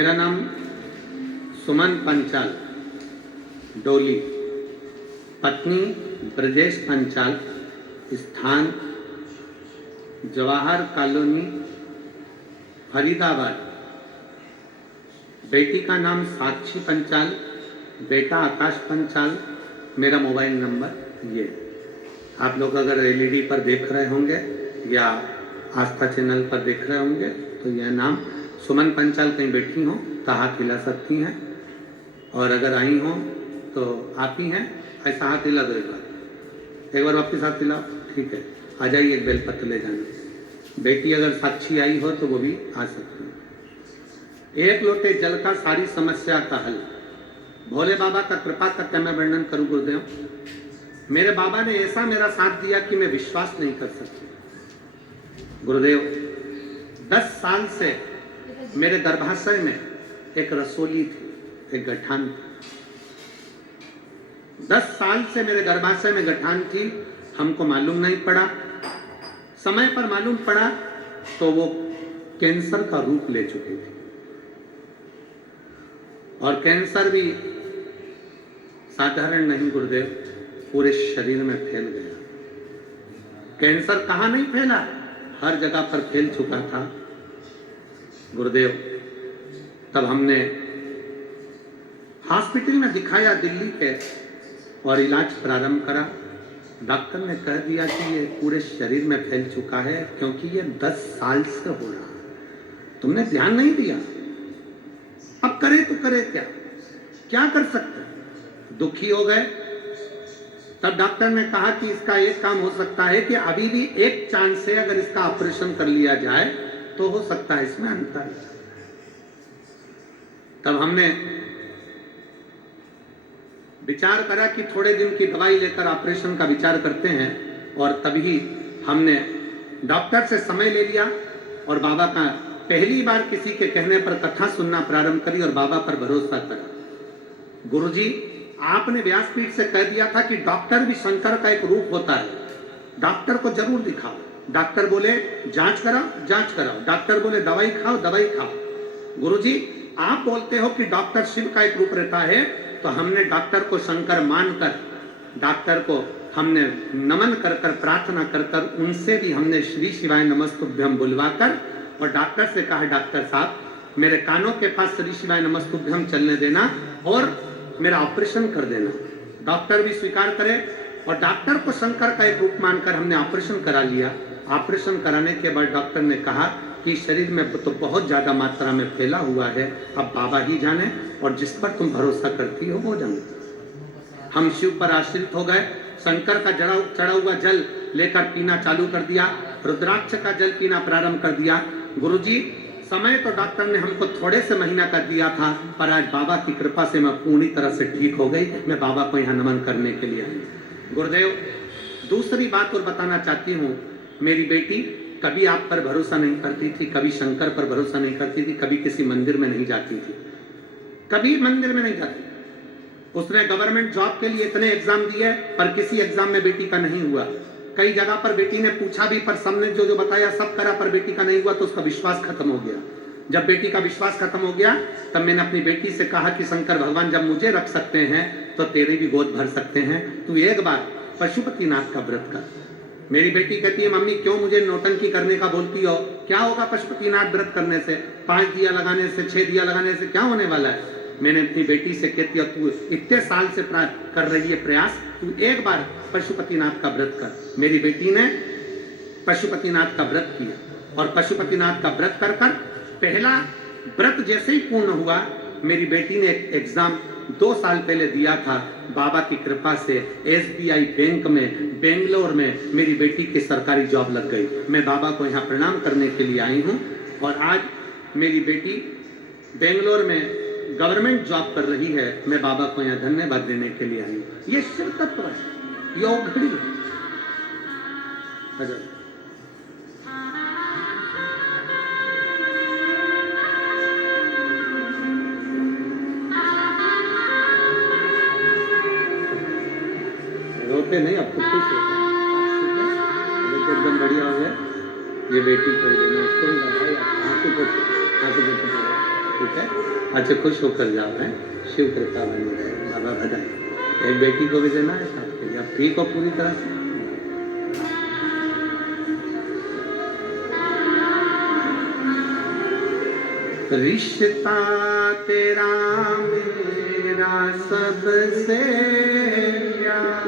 मेरा नाम सुमन पंचाल, डोली, पत्नी ब्रजेश पंचाल, स्थान जवाहर कॉलोनी, फरीदाबाद। बेटी का नाम साक्षी पंचाल, बेटा आकाश पंचाल। मेरा मोबाइल नंबर ये। आप लोग अगर एलईडी पर देख रहे होंगे या आस्था चैनल पर देख रहे होंगे तो यह नाम सुमन पंचाल कहीं बैठी हो तो हाथ हिला सकती हैं, और अगर आई हो तो आप ही हैं, ऐसा हाथ हिला दो एक बार वापस हाथ हिलाओ, ठीक है। आ जाइए, एक बेलपत्र ले जाना। बेटी अगर साक्षी आई हो तो वो भी आ सकती है। एक लोटे जल का सारी समस्या का हल। भोले बाबा का कृपा का क्या मैं वर्णन करूं गुरुदेव। मेरे बाबा ने ऐसा मेरा साथ दिया कि मैं विश्वास नहीं कर सकती। गुरुदेव 10 साल से मेरे गर्भाशय में एक रसोली थी, एक गठान थी। 10 साल से मेरे गर्भाशय में गठान थी, हमको मालूम नहीं पड़ा। समय पर मालूम पड़ा तो वो कैंसर का रूप ले चुकी थी, और कैंसर भी साधारण नहीं गुरुदेव, पूरे शरीर में फैल गया। कैंसर कहां नहीं फैला, हर जगह पर फैल चुका था गुरुदेव। तब हमने हॉस्पिटल में दिखाया दिल्ली के, और इलाज प्रारंभ करा। डॉक्टर ने कह दिया कि ये पूरे शरीर में फैल चुका है, क्योंकि ये 10 साल से हो रहा है, तुमने ध्यान नहीं दिया। अब करे तो करे क्या, क्या कर सकते हैं। दुखी हो गए। तब डॉक्टर ने कहा कि इसका एक काम हो सकता है कि अभी भी एक चांस से अगर इसका ऑपरेशन कर लिया जाए तो हो सकता है इसमें अंतर। तब हमने विचार करा कि थोड़े दिन की दवाई लेकर ऑपरेशन का विचार करते हैं, और तभी हमने डॉक्टर से समय ले लिया और बाबा का पहली बार किसी के कहने पर कथा सुनना प्रारंभ करी और बाबा पर भरोसा करा। गुरुजी, आपने व्यासपीठ से कह दिया था कि डॉक्टर भी शंकर का एक रूप होता है, डॉक्टर को जरूर दिखाओ। डॉक्टर बोले जांच कराओ, जांच कराओ। डॉक्टर बोले दवाई खाओ, दवाई खाओ। गुरुजी, आप बोलते हो कि डॉक्टर शिव का एक रूप रहता है, तो हमने डॉक्टर को शंकर मानकर, डॉक्टर को हमने नमन कर कर, प्रार्थना कर कर, उनसे भी हमने श्री शिवाय नमस्तुभ्यम बुलवाकर, और डॉक्टर से कहा डॉक्टर साहब मेरे कानों के पास श्री शिवाय नमस्तुभ्यम चलने देना और मेरा ऑपरेशन कर देना। डॉक्टर भी स्वीकार करे, और डॉक्टर को शंकर का एक रूप मानकर हमने ऑपरेशन करा लिया। ऑपरेशन कराने के बाद डॉक्टर ने कहा कि शरीर में तो बहुत ज्यादा मात्रा में फैला हुआ है, अब बाबा ही जाने, और जिस पर तुम भरोसा करती हो वो जाने। हम शिव पर आश्रित हो गए। शंकर का चढ़ा हुआ जल लेकर पीना चालू कर दिया, रुद्राक्ष का जल पीना प्रारंभ कर दिया। गुरुजी, समय तो डॉक्टर ने हमको थोड़े से महीना कर दिया था, पर आज बाबा की कृपा से मैं पूरी तरह से ठीक हो गई। मैं बाबा को यहाँ नमन करने के लिए आई। गुरुदेव, दूसरी बात और बताना चाहती हूँ। मेरी बेटी कभी आप पर भरोसा नहीं करती थी, कभी शंकर पर भरोसा नहीं करती थी, कभी किसी मंदिर में नहीं जाती थी, कभी मंदिर में नहीं जाती। उसने गवर्नमेंट जॉब के लिए इतने एग्जाम दिए, पर किसी एग्जाम में बेटी का नहीं हुआ। कई जगह पर बेटी ने पूछा भी, पर सबने जो जो बताया सब करा, पर बेटी का नहीं हुआ, तो उसका विश्वास खत्म हो गया। जब बेटी का विश्वास खत्म हो गया, तब मैंने अपनी बेटी से कहा कि शंकर भगवान जब मुझे रख सकते हैं तो तेरे भी गोद भर सकते हैं, तू एक बार पशुपतिनाथ का व्रत कर। मेरी बेटी कहती है मम्मी क्यों मुझे नौटंकी करने का बोलती हो, क्या होगा पशुपतिनाथ व्रत करने से, 5 दिया लगाने से, 6 दिया लगाने से क्या होने वाला है। मैंने अपनी बेटी से कहती है तू इतने साल से कर रही है प्रयास, तू एक बार पशुपतिनाथ का व्रत कर। मेरी बेटी ने पशुपतिनाथ का व्रत किया, और पशुपतिनाथ का व्रत कर कर पहला व्रत जैसे ही पूर्ण हुआ, मेरी बेटी ने एक एग्जाम 2 साल पहले दिया था। बाबा की कृपा से SBI बैंक में बेंगलोर में मेरी बेटी की सरकारी जॉब लग गई। मैं बाबा को यहाँ प्रणाम करने के लिए आई हूँ, और आज मेरी बेटी बेंगलोर में गवर्नमेंट जॉब कर रही है। मैं बाबा को यहाँ धन्यवाद देने के लिए आई हूँ। ये शिव तत्व है, ये औघड़ी है। रोते नहीं, अब तो खुश होते हैं, एकदम बढ़िया हो गया। ये बेटी को देना, उसको भी भाई आंसू को ठीक है, अच्छा खुश होकर जाओ है, शिव कृपा बनी रहे, बाबा बधाई। एक बेटी को भी देना है साथ के लिए, अब ठीक हो पूरी तरह से। रिश्ता तेरा मेरा सबसे प्यारा,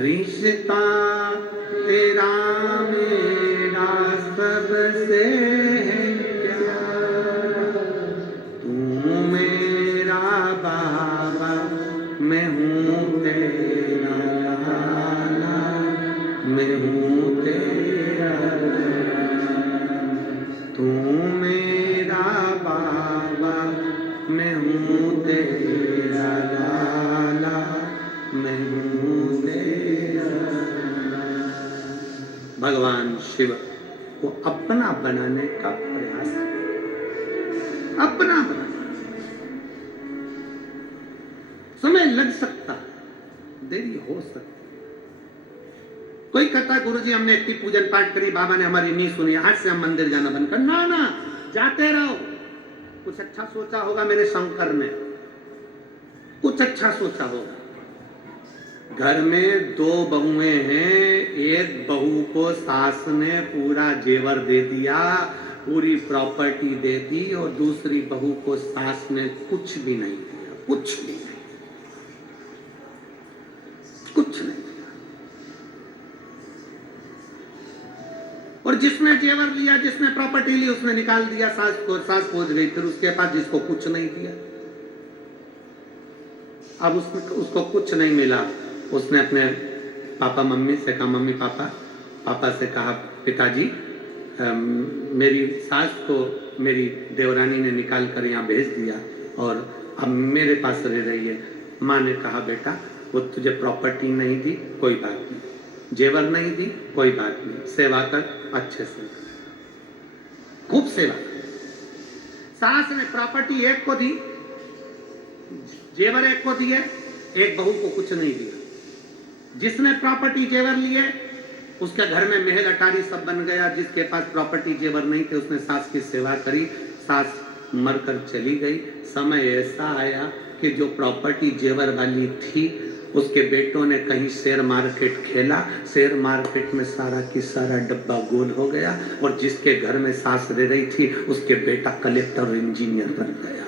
रिश्ता तेरा मेरा सबसे प्यारा, तू मेरा बाबा मैं हूँ तेरा लाला, मैं हूँ तेरा, तू मेरा बाबा मैं हूँ तेरा लाला, मैं हूँ तेरा। भगवान शिव को अपना बनाने का प्रयास, अपना बनाना। समय लग सकता, देरी हो सकती। कोई कहता है गुरुजी हमने इतनी पूजन पाठ करी, बाबा ने हमारी नहीं सुनी, आज से हम मंदिर जाना बंद कर। ना ना, जाते रहो। कुछ अच्छा सोचा होगा मेरे शंकर ने, कुछ अच्छा सोचा होगा। घर में दो बहुएं हैं, एक बहू को सास ने पूरा जेवर दे दिया, पूरी प्रॉपर्टी दे दी, और दूसरी बहू को सास ने कुछ भी नहीं दिया, कुछ भी नहीं, कुछ नहीं। और जिसने जेवर लिया, जिसने प्रॉपर्टी ली, उसने निकाल दिया सास को, सास पहुंच गई। फिर उसके पास जिसको कुछ नहीं दिया, अब उसको कुछ नहीं मिला, उसने अपने पापा मम्मी से कहा, मम्मी पापा, पापा से कहा पिताजी मेरी सास को मेरी देवरानी ने निकाल कर यहाँ भेज दिया और अब मेरे पास रह रही है। माँ ने कहा बेटा वो तुझे प्रॉपर्टी नहीं दी, कोई बात नहीं, जेवर नहीं दी, कोई बात नहीं, सेवा कर, अच्छे से खूब सेवा कर। सास ने प्रॉपर्टी एक को दी, जेवर एक को दिए, एक बहू को कुछ नहीं दिया। जिसने प्रॉपर्टी जेवर लिए उसके घर में महल अटारी सब बन गया, जिसके पास प्रॉपर्टी जेवर नहीं थे उसने सास की सेवा करी, सास मरकर चली गई। समय ऐसा आया कि जो प्रॉपर्टी जेवर वाली थी उसके बेटों ने कहीं शेयर मार्केट खेला, शेयर मार्केट में सारा की सारा डब्बा गोल हो गया, और जिसके घर में सास रह रही थी उसके बेटा कलेक्टर और इंजीनियर बन गया।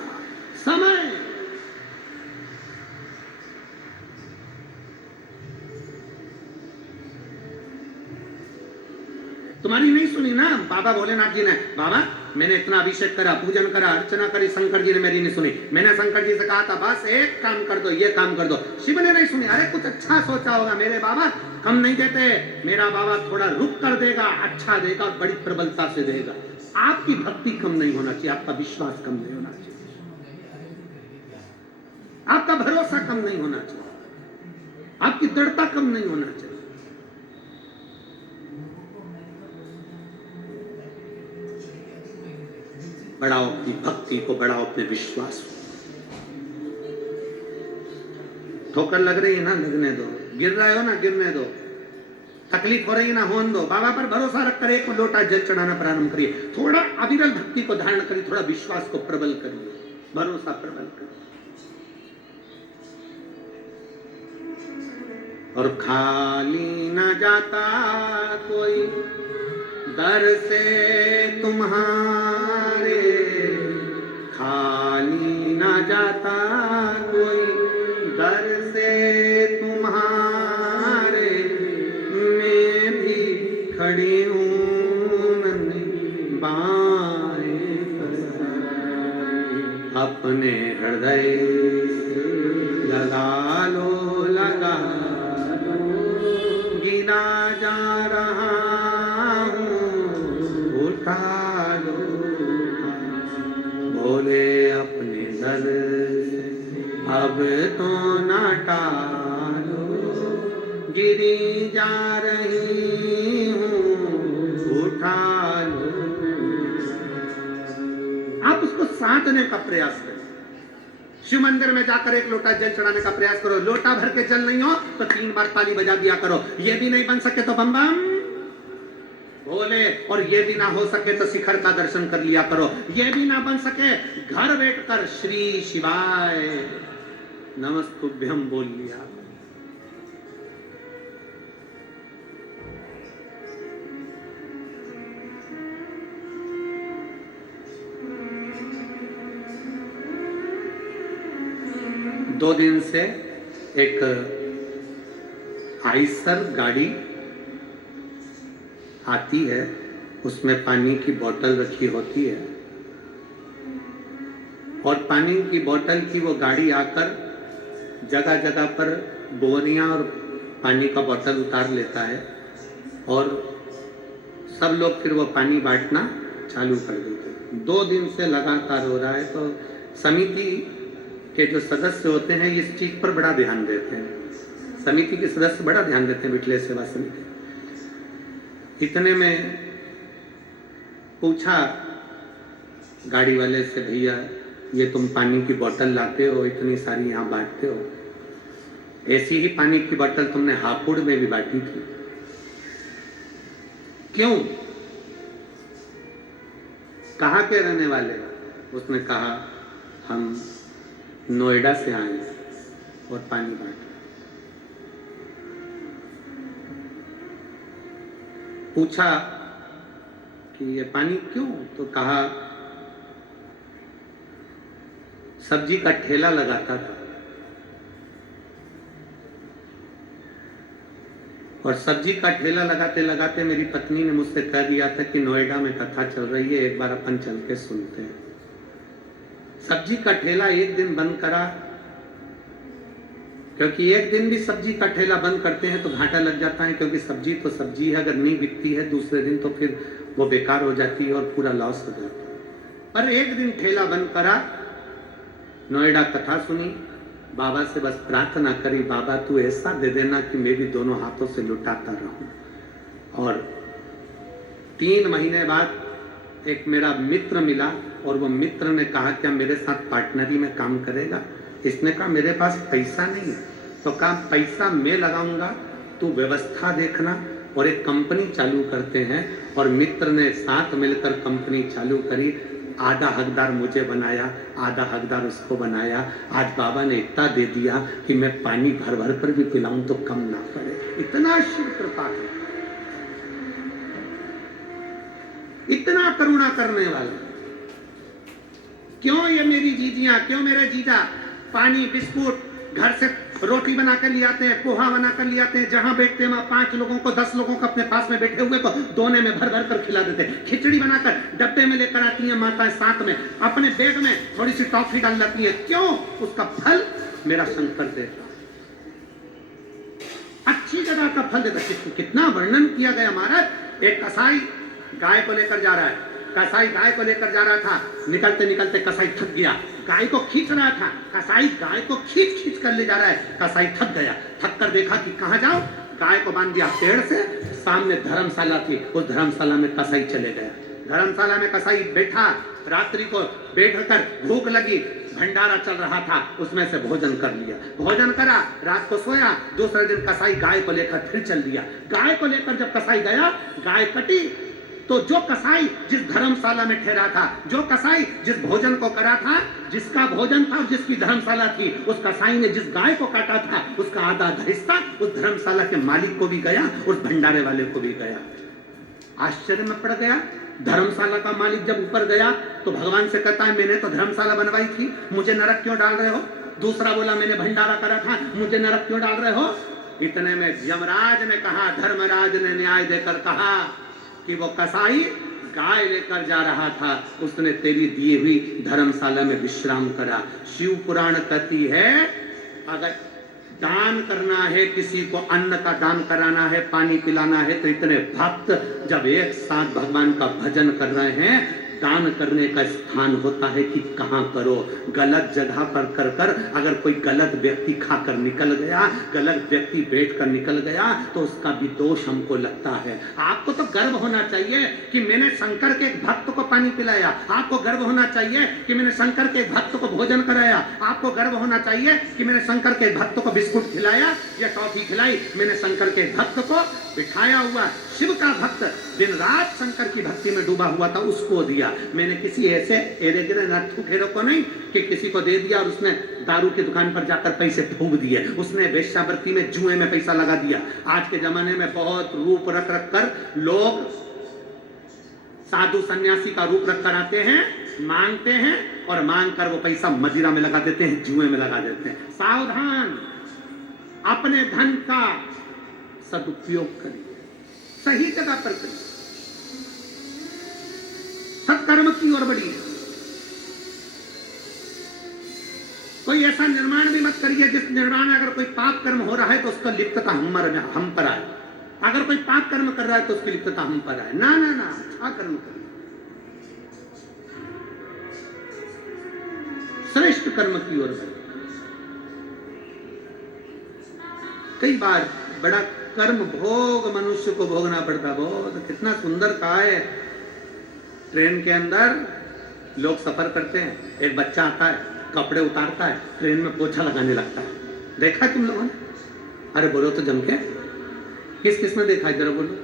समय तुम्हारी नहीं सुनी ना बाबा भोलेनाथ जी ने। बाबा मैंने इतना अभिषेक करा, पूजन करा, अर्चना करी, शंकर जी ने मेरी नहीं सुनी। मैंने शंकर जी से कहा था बस एक काम कर दो, ये काम कर दो, शिव ने नहीं सुनी। अरे कुछ अच्छा सोचा होगा, मेरे बाबा कम नहीं देते, मेरा बाबा थोड़ा रुक कर देगा, अच्छा देगा, बड़ी प्रबलता से देगा। आपकी भक्ति कम नहीं होना चाहिए, आपका विश्वास कम नहीं होना चाहिए, आपका भरोसा कम नहीं होना चाहिए, आपकी दृढ़ता कम नहीं होना चाहिए। बढ़ाओ अपनी भक्ति को, बढ़ाओ अपने विश्वास को। ठोकर लग रही है ना, लगने दो। गिर रहे हो ना, गिरने दो। तकलीफ हो रही है ना, होने दो। बाबा पर भरोसा रखकर एक लोटा जल चढ़ाना प्रारंभ करिए। थोड़ा अविरल भक्ति को धारण करिए, थोड़ा विश्वास को प्रबल करिए, भरोसा प्रबल करिए। और खाली न जाता कोई दर से तुम्हारे, खाली न जाता कोई दर से तुम्हारे, मैं भी खड़ी हूँ बाएं अपने हृदय से लगा लो, लगा लो, गिना जा रहा भोले अपने दर से अब तो ना टालो, गिरी जा रही हूँ उठा लो। आप उसको साधने का प्रयास करें। शिव मंदिर में जाकर एक लोटा जल चढ़ाने का प्रयास करो। लोटा भर के जल नहीं हो तो 3 बार ताली बजा दिया करो। ये भी नहीं बन सके तो बम बम बोले और ये भी ना हो सके तो शिखर का दर्शन कर लिया करो, ये भी ना बन सके घर बैठकर श्री शिवाय नमस्तुभ्यम बोल लिया। दो दिन से एक आइसर गाड़ी आती है, उसमें पानी की बोतल रखी होती है और पानी की बोतल की वो गाड़ी आकर जगह जगह पर बोरियां और पानी का बोतल उतार लेता है और सब लोग फिर वो पानी बांटना चालू कर देते हैं। 2 दिन से लगातार हो रहा है। तो समिति के जो सदस्य होते हैं इस चीज पर बड़ा ध्यान देते हैं, समिति के सदस्य बड़ा ध्यान देते हैं, बिटले सेवा समिति। इतने में पूछा गाड़ी वाले से, भैया ये तुम पानी की बोतल लाते हो, इतनी सारी यहाँ बांटते हो, ऐसी ही पानी की बोतल तुमने हापुड़ में भी बांटी थी, क्यों? कहाँ के रहने वाले? उसने कहा हम नोएडा से आए और पानी बांटे। पूछा कि ये पानी क्यों? तो कहा सब्जी का ठेला लगाता था और सब्जी का ठेला लगाते लगाते मेरी पत्नी ने मुझसे कह दिया था कि नोएडा में कथा चल रही है, एक बार अपन चल के सुनते हैं। सब्जी का ठेला एक दिन बंद करा, क्योंकि एक दिन भी सब्जी का ठेला बंद करते हैं तो घाटा लग जाता है, क्योंकि सब्जी तो सब्जी है, अगर नहीं बिकती है दूसरे दिन तो फिर वो बेकार हो जाती है और पूरा लॉस हो जाता है। पर एक दिन ठेला बंद करा, नोएडा कथा सुनी, बाबा से बस प्रार्थना करी, बाबा तू ऐसा दे देना कि मैं भी दोनों हाथों से लुटाता रहूं। और 3 महीने बाद एक मेरा मित्र मिला और वो मित्र ने कहा क्या मेरे साथ पार्टनरी में काम करेगा? इसने कहा मेरे पास पैसा नहीं है। तो कहा पैसा मैं लगाऊंगा, तू व्यवस्था देखना, और एक कंपनी चालू करते हैं। और मित्र ने साथ मिलकर कंपनी चालू करी, आधा हकदार मुझे बनाया, आधा हकदार उसको बनाया। आज बाबा ने इतना दे दिया कि मैं पानी भर भर पर भी पिलाऊं तो कम ना पड़े, इतना शिव कृपा है, इतना करुणा करने वाला। क्यों ये मेरी जीजियां, क्यों मेरे जीजा पानी बिस्कुट घर से रोटी बना कर ले आते हैं, पोहा बना कर ले आते हैं, जहां बैठते हैं 5 लोगों को 10 लोगों को अपने पास में बैठे हुए को दोने में भर भर कर खिला देते हैं। खिचड़ी बनाकर डब्बे में लेकर आती हैं माताएं, साथ में अपने बैग में थोड़ी सी टॉफी डाल लाती है। क्यों? उसका फल मेरा शंकर देता, अच्छी जगह का फल देता। कितना वर्णन किया गया महाराज। एक कसाई गाय को लेकर जा रहा है, कसाई गाय को लेकर जा रहा था, निकलते निकलते कसाई थक गया, गाय को खींच रहा था, कसाई गाय को खींच खींच कर ले जा रहा है, कसाई थक गया, थक कर देखा कि कहां जाओ, गाय को बांध दिया पेड़ से, सामने धर्मशाला थी, उस धर्मशाला में कसाई चले गया। धर्मशाला में कसाई बैठा, रात्रि को बैठकर भूख लगी, भंडारा चल रहा था, उसमें से भोजन कर लिया, भोजन करा, रात को सोया। दूसरे दिन कसाई गाय को लेकर फिर चल दिया। गाय को लेकर जब कसाई गया, गाय कटी, तो जो कसाई जिस धर्मशाला में ठहरा था, जो कसाई जिस भोजन को करा था, जिसका भोजन था, जिसकी धर्मशाला थी, उस कसाई ने जिस गाय को काटा था, उसका आधा हिस्सा उस धर्मशाला के मालिक को भी गया, उस भंडारे वाले को भी गया। आश्चर्य में पड़ गया। धर्मशाला का मालिक जब ऊपर गया तो भगवान से कहता है मैंने तो धर्मशाला बनवाई थी, मुझे नरक क्यों डाल रहे हो? दूसरा बोला मैंने भंडारा करा था, मुझे नरक क्यों डाल रहे हो? इतने में यमराज ने कहा, धर्मराज ने न्याय देकर कहा कि वो कसाई गाय लेकर जा रहा था, उसने तेरी दी हुई धर्मशाला में विश्राम करा। शिव पुराण कहती है अगर दान करना है, किसी को अन्न का दान कराना है, पानी पिलाना है, तो इतने भक्त जब एक साथ भगवान का भजन कर रहे हैं, दान करने का स्थान होता है कि कहां करो। गलत जगह पर कर कर अगर कोई गलत व्यक्ति खाकर निकल गया, गलत व्यक्ति बैठकर निकल गया, तो उसका भी दोष हमको लगता है। आपको तो गर्व होना चाहिए कि मैंने शंकर के एक भक्त को पानी पिलाया, आपको गर्व होना चाहिए कि मैंने शंकर के एक भक्त को भोजन कराया, आपको गर्व होना चाहिए कि मैंने शंकर के एक भक्त को बिस्कुट खिलाया या टॉफी खिलाई, मैंने शंकर के भक्त को बिठाया हुआ शिव का भक्त दिन रात शंकर की भक्ति में डूबा हुआ था, उसको दिया। मैंने किसी ऐसे एरे गिरे नट्ठू ठेरों को नहीं कि किसी को दे दिया और उसने दारू की दुकान पर जाकर पैसे फूंक दिए, उसने वेश्यावृत्ति में जुए में पैसा लगा दिया। आज के जमाने में बहुत रूप रख रख कर लोग साधु सन्यासी का रूप रख कर आते हैं, मांगते हैं और मांग कर वो पैसा मदिरा में लगा देते हैं, जुए में लगा देते हैं। सावधान, अपने धन का सदुपयोग करिए, सही जगह पर करिए, सत्कर्म की ओर बढ़िए। कोई ऐसा निर्माण भी मत करिए जिस निर्माण अगर कोई पाप कर्म हो रहा है तो उसका लिप्तता हम पर आए। अगर कोई पाप कर्म कर रहा है तो उसकी लिप्तता हम पर आए। ना ना ना, अच्छा कर्म करिए, श्रेष्ठ कर्म की ओर बढ़िए। कई बार बड़ा कर्म भोग मनुष्य को भोगना पड़ता। बहुत कितना सुंदर कहा है, ट्रेन के अंदर लोग सफर करते हैं, एक बच्चा आता है, कपड़े उतारता है, ट्रेन में पोछा लगाने लगता है। देखा तुम लोगों ने? अरे बोलो तो जम के, किस किस ने देखा है जरा बोलो।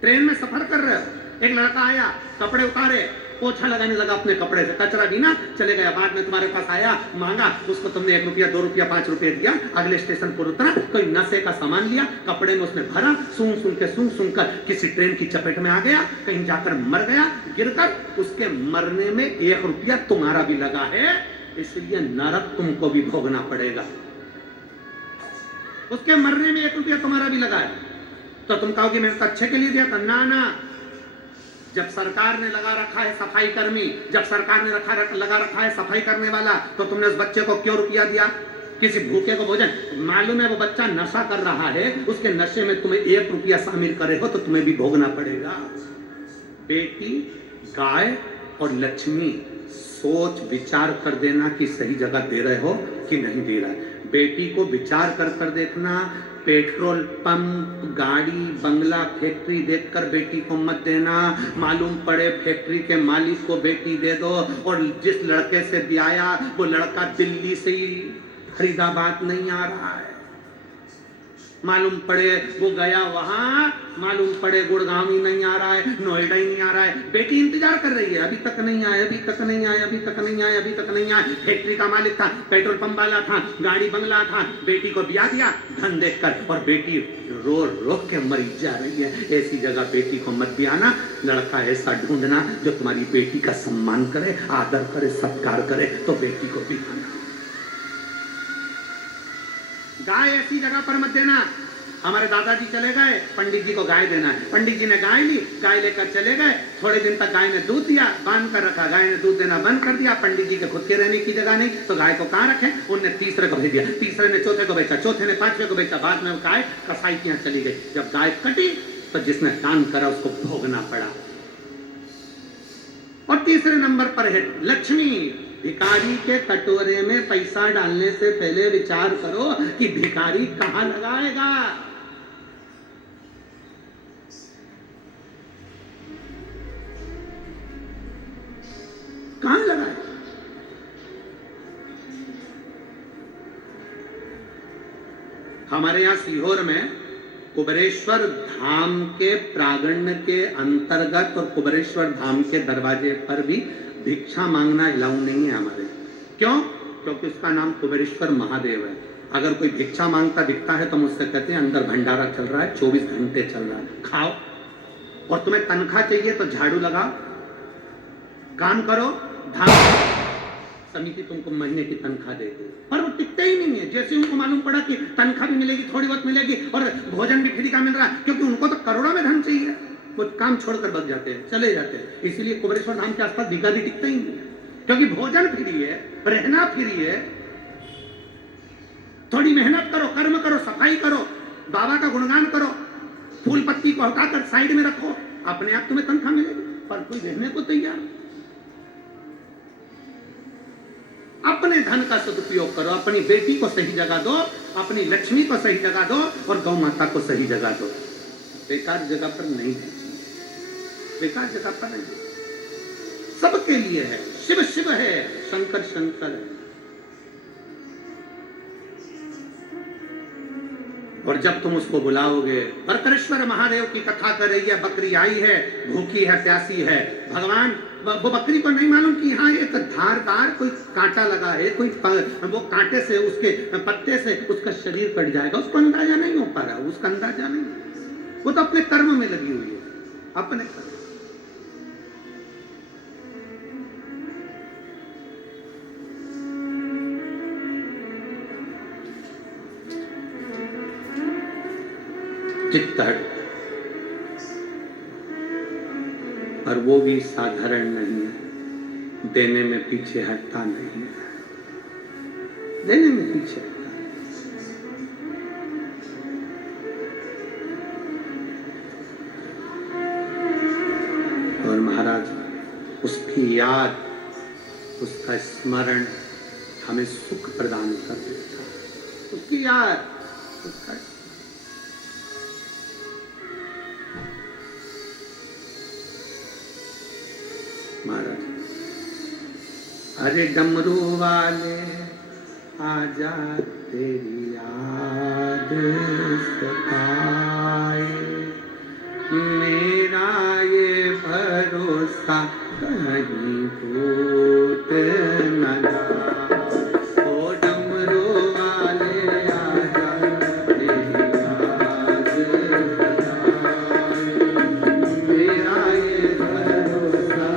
ट्रेन में सफर कर रहे हो, एक लड़का आया, कपड़े उतारे, पोछा लगाने लगा अपने कपड़े से, कचरा बिना चले गया। बाद में तुम्हारे पास आया, मांगा, उसको तुमने 1 रुपया 2 रुपया 5 रुपये दिया, अगले स्टेशन पर उतरा, कोई नशे का सामान लिया, कपड़े में उसने भरा, सूंघ कर किसी ट्रेन की चपेट में आ गया, कहीं जाकर मर गया, गिरकर। उसके मरने में 1 रुपया तुम्हारा भी लगा है, इसलिए नरक तुमको भी भोगना पड़ेगा। उसके मरने में 1 रुपया तुम्हारा भी लगा है, तो तुम कहोगे मैं तो अच्छे के लिए दिया था। ना ना, जब सरकार ने लगा रखा है सफाई कर्मी, जब सरकार ने लगा रखा है सफाई करने वाला, तो तुमने उस बच्चे को क्यों रुपया दिया? किसी भूखे को भोजन, मालूम है वो बच्चा नशा कर रहा है, उसके नशे में तुम्हें 1 रुपया शामिल करे हो तो तुम्हें भी भोगना पड़ेगा। बेटी, गाय और लक्ष्मी, सोच विचार कर देना कि सही जगह दे रहे हो कि नहीं दे रहा है। बेटी को विचार कर देखना, पेट्रोल पंप, गाड़ी, बंगला, फैक्ट्री देखकर बेटी को मत देना। मालूम पड़े फैक्ट्री के मालिक को बेटी दे दो और जिस लड़के से ब्याया वो लड़का दिल्ली से ही फरीदाबाद नहीं आ रहा है। मालूम पड़े वो गया वहां, मालूम पड़े गुड़गांव ही नहीं आ रहा है, नोएडा ही नहीं आ रहा है। बेटी इंतजार कर रही है, अभी तक नहीं आया, अभी तक नहीं आया, अभी तक नहीं आया, अभी तक नहीं आया। फैक्ट्री का मालिक था, पेट्रोल पंप वाला था, गाड़ी बंगला था, बेटी को ब्याह दिया धन देखकर, और बेटी रो रो के मरी जा रही है। ऐसी जगह बेटी को मत ब्याहना। लड़का ऐसा ढूंढना जो तुम्हारी बेटी का सम्मान करे, आदर करे, सत्कार करे, तो बेटी को भी ब्याहना। गाय ऐसी जगह पर मत देना। हमारे दादाजी चले गए, पंडित जी को गाय देना है, पंडित जी ने गाय ली, गाय लेकर चले गए, थोड़े दिन तक गाय ने दूध दिया, बांध कर रखा, गाय ने दूध देना बंद कर दिया। पंडित जी के खुद के रहने की जगह नहीं, तो गाय को कहाँ रखे? उनने तीसरे को भेज दिया, तीसरे ने चौथे को बेचा, चौथे ने 5वें को बेचा। बाद में गाय कसाई के यहाँ चली गई। जब गाय कटी तो जिसने दान करा उसको भोगना पड़ा। और तीसरे नंबर पर है लक्ष्मी। भिखारी के कटोरे में पैसा डालने से पहले विचार करो कि भिखारी कहां लगाएगा। कहां लगाए? हमारे यहां सीहोर में कुबेरेश्वर धाम के प्रांगण के अंतर्गत और कुबेरेश्वर धाम के दरवाजे पर भी भिक्षा मांगना अलाउ नहीं है हमारे। क्यों? क्योंकि उसका नाम कुबेरेश्वर महादेव है। अगर कोई भिक्षा मांगता दिखता है तो मुझसे कहते हैं अंदर भंडारा चल रहा है, 24 घंटे चल रहा है, खाओ। और तुम्हें तनख्वाह चाहिए तो झाड़ू लगाओ, काम करो, धाम, समिति तुमको महीने की तनख्वाह देगी। पर वो टिकते ही नहीं है। जैसे उनको मालूम पड़ा कि तनख्वाह भी मिलेगी, थोड़ी बहुत मिलेगी और भोजन भी फ्री का मिल रहा है, क्योंकि उनको तो करोड़ों में धन चाहिए, वो काम छोड़कर बच जाते हैं, चले जाते हैं। इसलिए कुबेरेश्वर धाम के आसपास भिखारी टिकते ही नहीं है, क्योंकि भोजन फ्री है, रहना फ्री है। थोड़ी मेहनत करो, कर्म करो, सफाई करो, बाबा का गुणगान करो, फूल पत्ती को हटाकर साइड में रखो, अपने आप तुम्हें तनख्वाह मिलेगी। पर कोई रहने को तैयार। अपने धन का सदुपयोग करो, अपनी बेटी को सही जगह दो, अपनी लक्ष्मी को सही जगह दो और गौ माता को सही जगह दो। बेकार जगह पर नहीं है, बेकार जगह पर नहीं। सबके लिए है। शिव शिव है, शंकर शंकर है। और जब तुम उसको बुलाओगे, परतरेश्वर महादेव की कथा कर रही है, बकरी आई है, भूखी है, प्यासी है, भगवान वो बकरी को नहीं मालूम कि यहाँ एक धारदार कोई कांटा लगा है, कोई वो कांटे से, उसके पत्ते से उसका शरीर कट जाएगा, उसको अंदाजा नहीं हो पा रहा, उसका अंदाजा नहीं, वो तो अपने कर्म में लगी हुई है, अपने कर्म। चित्त हट, और वो भी साधारण नहीं है, देने में पीछे हटता नहीं है, देने में पीछे हटता नहीं। और महाराज उसकी याद, उसका स्मरण हमें सुख प्रदान कर देता है, उसकी याद, उसका महाराज। अरे डमरू वाले आजा तेरी याद सताए, मेरा ये भरोसा कहीं टूट न जाए। ओ डमरू वाले आजा तेरी याद सताए, मेरा ये भरोसा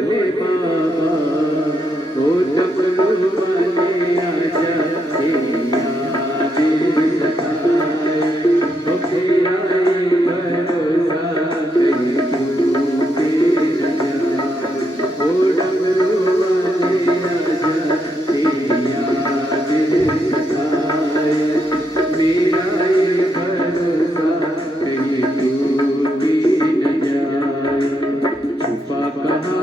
भोले बाबा ओ डमरू वाले आजा तेरी याद सताए, ओ तेरा ये भरोसा कहीं टूटे न जाए, ओ डमरू वाले आजा तेरी याद सताए, मेरा ये भरोसा कहीं टूटे न जाए, छुपा कहाँ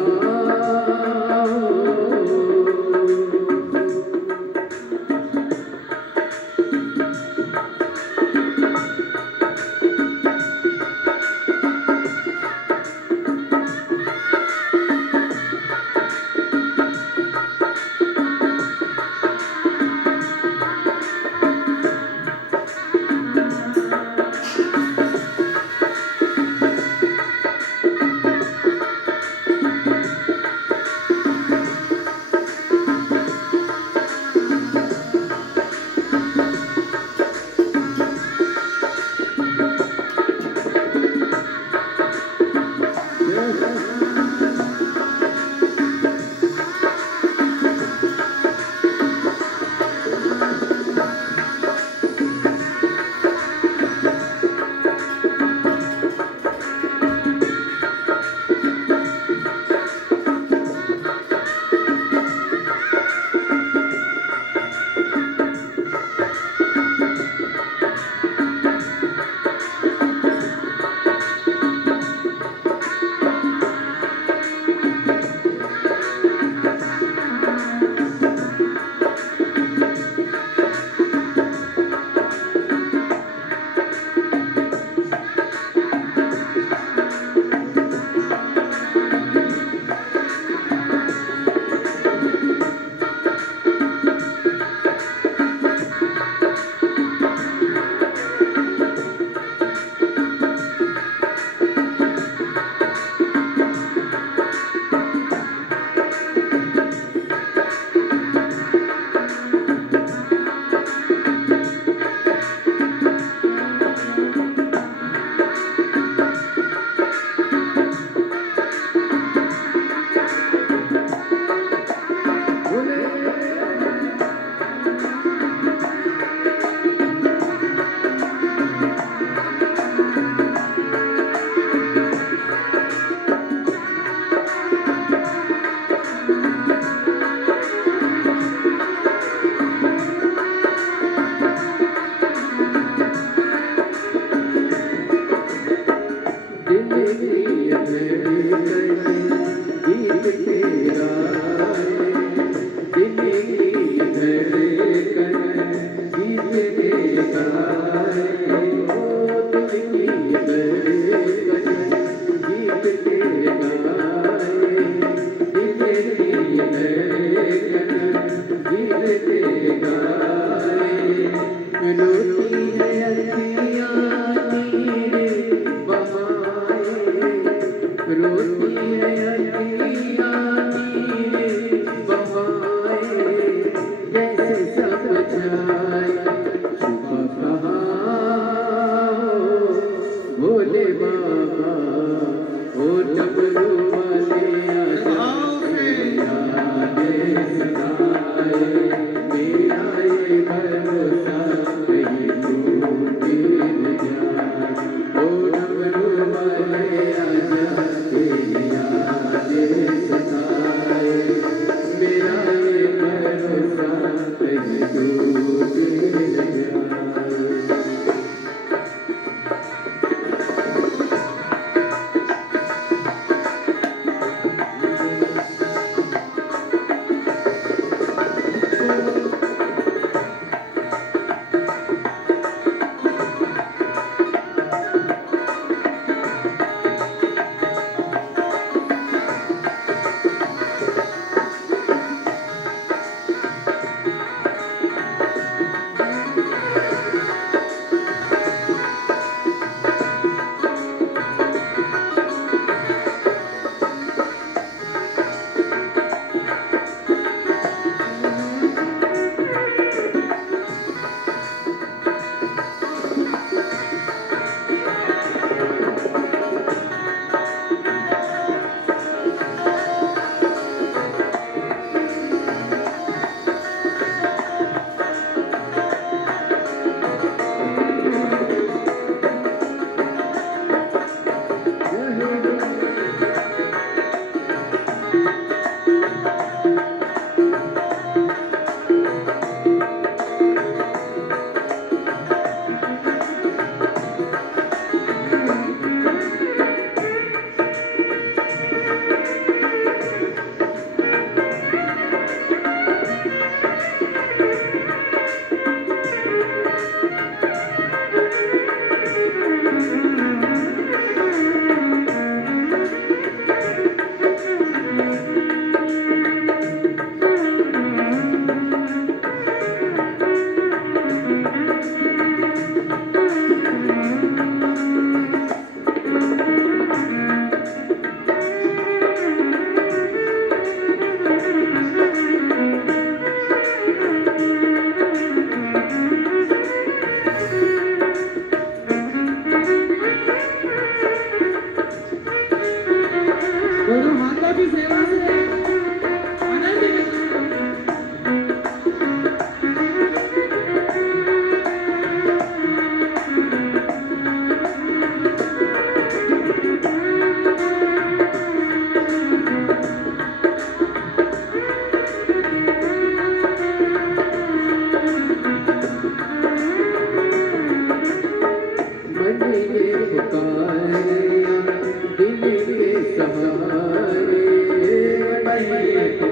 भोले बाबा ओ डमरू वाले भाव से याद सताए, मेरा ये भरोसा कहीं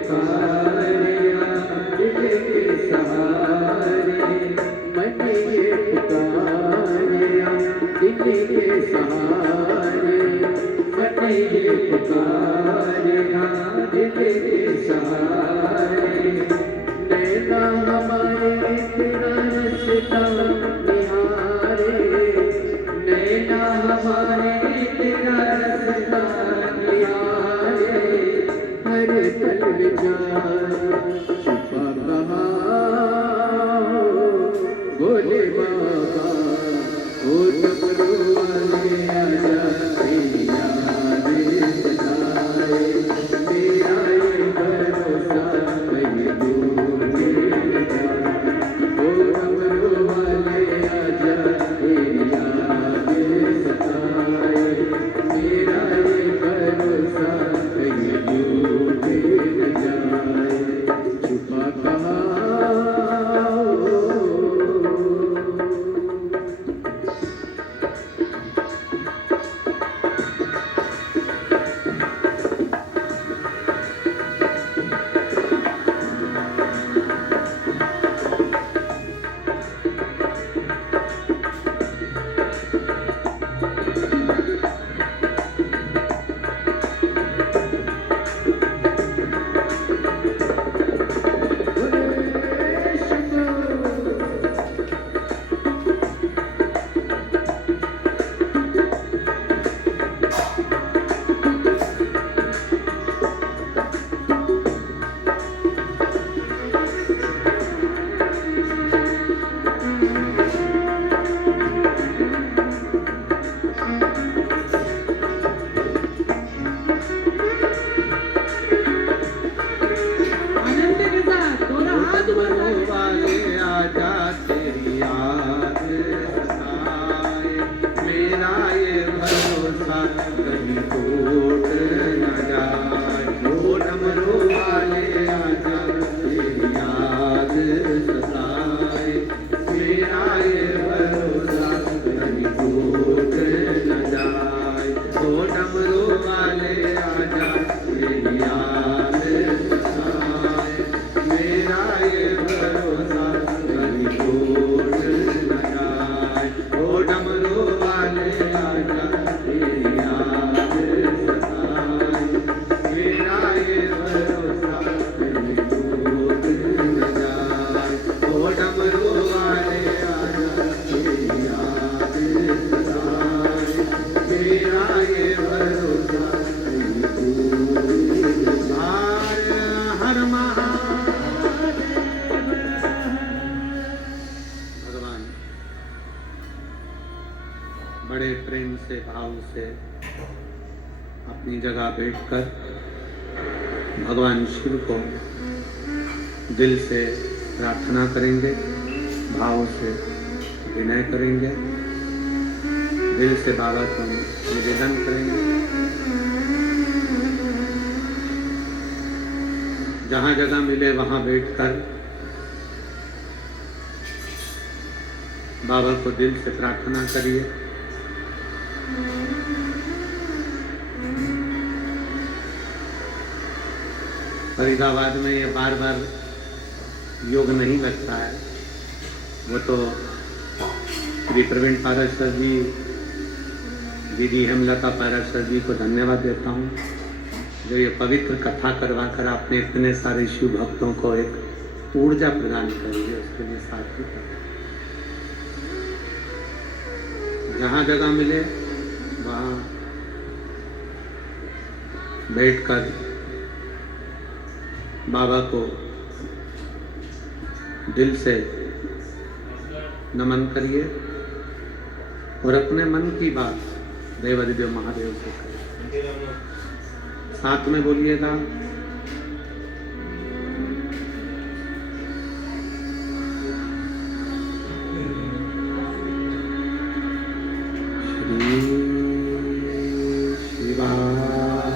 पुकारे दिल के सहारे मन ये पुकारे दिल के सहारे मन ये पुकारे दिल के सहारे नैना हमारे तेरा रास्ता निहारे नैना हमारे तेरा रास्ता निहारे हर पल विचार छुपा कहाँ भोले बाबा ओ डमरू वाले आजा तेरी याद सताए मेरा ये भरोसा कहीं दूर न जाए ओ डमरू वाले आजा तेरी याद सताए मेरा ये भरोसा कहीं दूर न जाए छुपा कहाँ बड़े प्रेम से भाव से अपनी जगह बैठकर भगवान शिव को दिल से प्रार्थना करेंगे, भाव से विनय करेंगे, दिल से बाबा को निवेदन करेंगे। जहाँ जगह मिले वहाँ बैठकर बाबा को दिल से प्रार्थना करिए। फरीदाबाद में ये बार बार योग नहीं लगता है, वो तो श्री प्रवीण पारस सर जी, दीदी हेमलता पारस सर जी को धन्यवाद देता हूँ जो ये पवित्र कथा करवा कर आपने इतने सारे शिव भक्तों को एक ऊर्जा प्रदान कर दी, उसके लिए साथी कर। जहाँ जगह मिले वहाँ बैठकर बाबा को दिल से नमन करिए और अपने मन की बात देवादिदेव महादेव से करिए। साथ में बोलिएगा, श्री शिवाय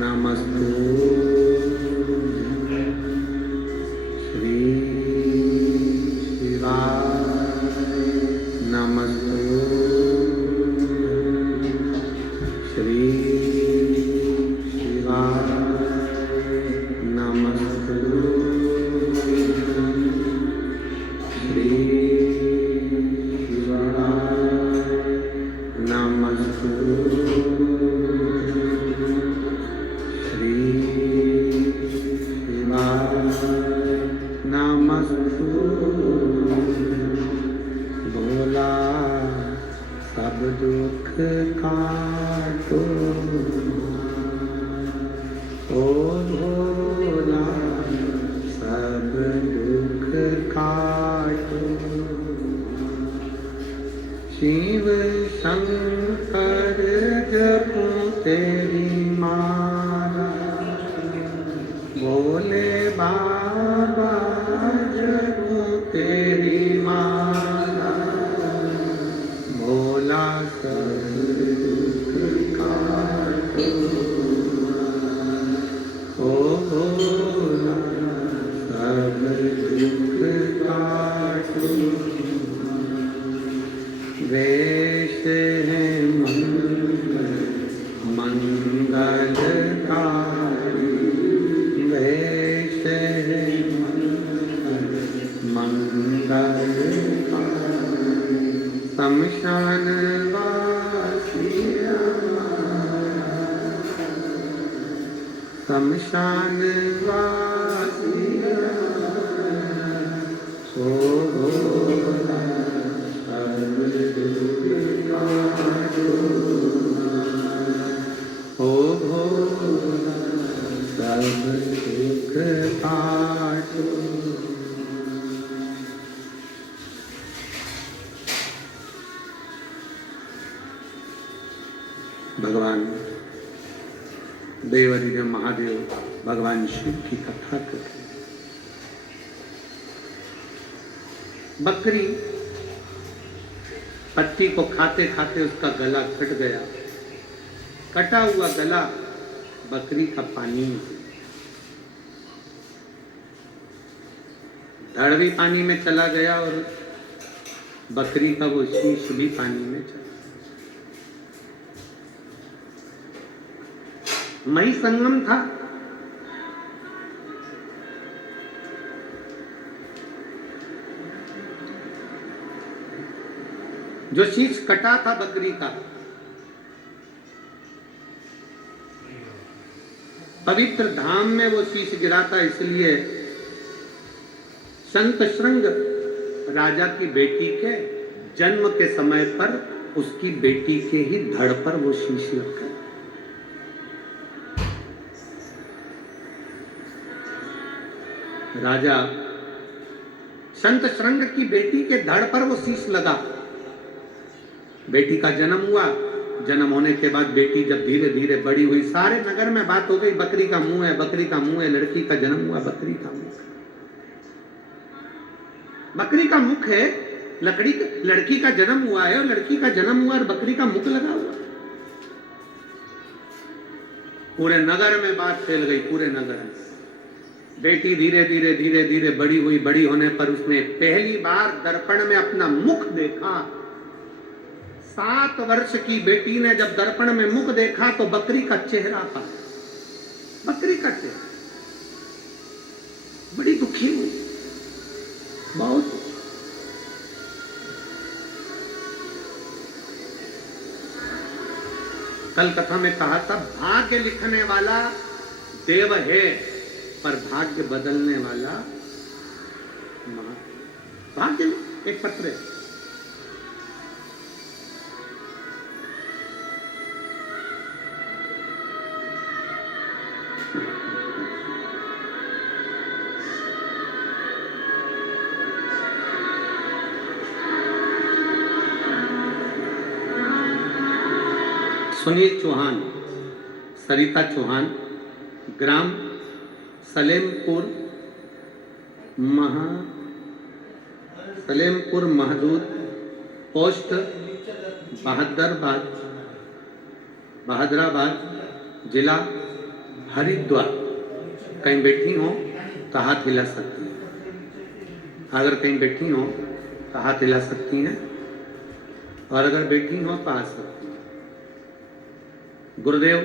नमस्तु, श्री शिवाय नमस्तु, श्री शिवाय भोला सब दुख काटो, शिव शंकर जपूं तेरी माला, भोले बाबा जपूं तेरी माला, भोला सब दुख काटो, ओ भोला सब दुख काटो। वेश है मंगलकारी, वेश है मंगलकारी, शमशान वासी हमारा, शमशान वासी हमारा, ओ भोला सब दुख काटो, ओ भोला सब दुख काटो। भगवान देवाधिदेव महादेव भगवान शिव की कथा करते। बकरी पत्ती को खाते खाते उसका गला कट गया, कटा हुआ गला बकरी का पानी में, धड़ भी पानी में चला गया और बकरी का वो शीश भी पानी में चला। मई संगम था, जो शीश कटा था बकरी का, पवित्र धाम में वो शीश गिरा था, इसलिए संत श्रृंग राजा की बेटी के जन्म के समय पर उसकी बेटी के ही धड़ पर वो शीश लग गया। राजा संत श्रृंग की बेटी के धड़ पर वो शीश लगा। बेटी का जन्म हुआ, जन्म होने के बाद बेटी जब धीरे धीरे बड़ी हुई, सारे नगर में बात हो गई, बकरी का मुंह है, बकरी का मुंह है, लड़की का जन्म हुआ, बकरी का मुंह, बकरी का मुख है, लड़की का जन्म हुआ है और लड़की का जन्म हुआ और बकरी का मुख लगा हुआ। पूरे नगर में बात फैल गई, पूरे नगर में। बेटी धीरे धीरे धीरे धीरे बड़ी हुई, बड़ी होने पर उसने पहली बार दर्पण में अपना मुख देखा। 7 वर्ष की बेटी ने जब दर्पण में मुख देखा तो बकरी का चेहरा था, बकरी का चेहरा। बड़ी दुखी हुई, बहुत। कल कथा में कहा था, भाग्य लिखने वाला देव है पर भाग्य बदलने वाला मां। भाग्य एक पत्र है, सुनील चौहान, सरिता चौहान, ग्राम सलेमपुर महदूद, पोस्ट बहादुराबाद, जिला हरिद्वार। कहीं बैठी हो तो हाथ हिला सकती हैं, अगर कहीं बैठी हो तो हाथ हिला सकती हैं, और अगर बैठी हो तो आ सकती हैं। गुरुदेव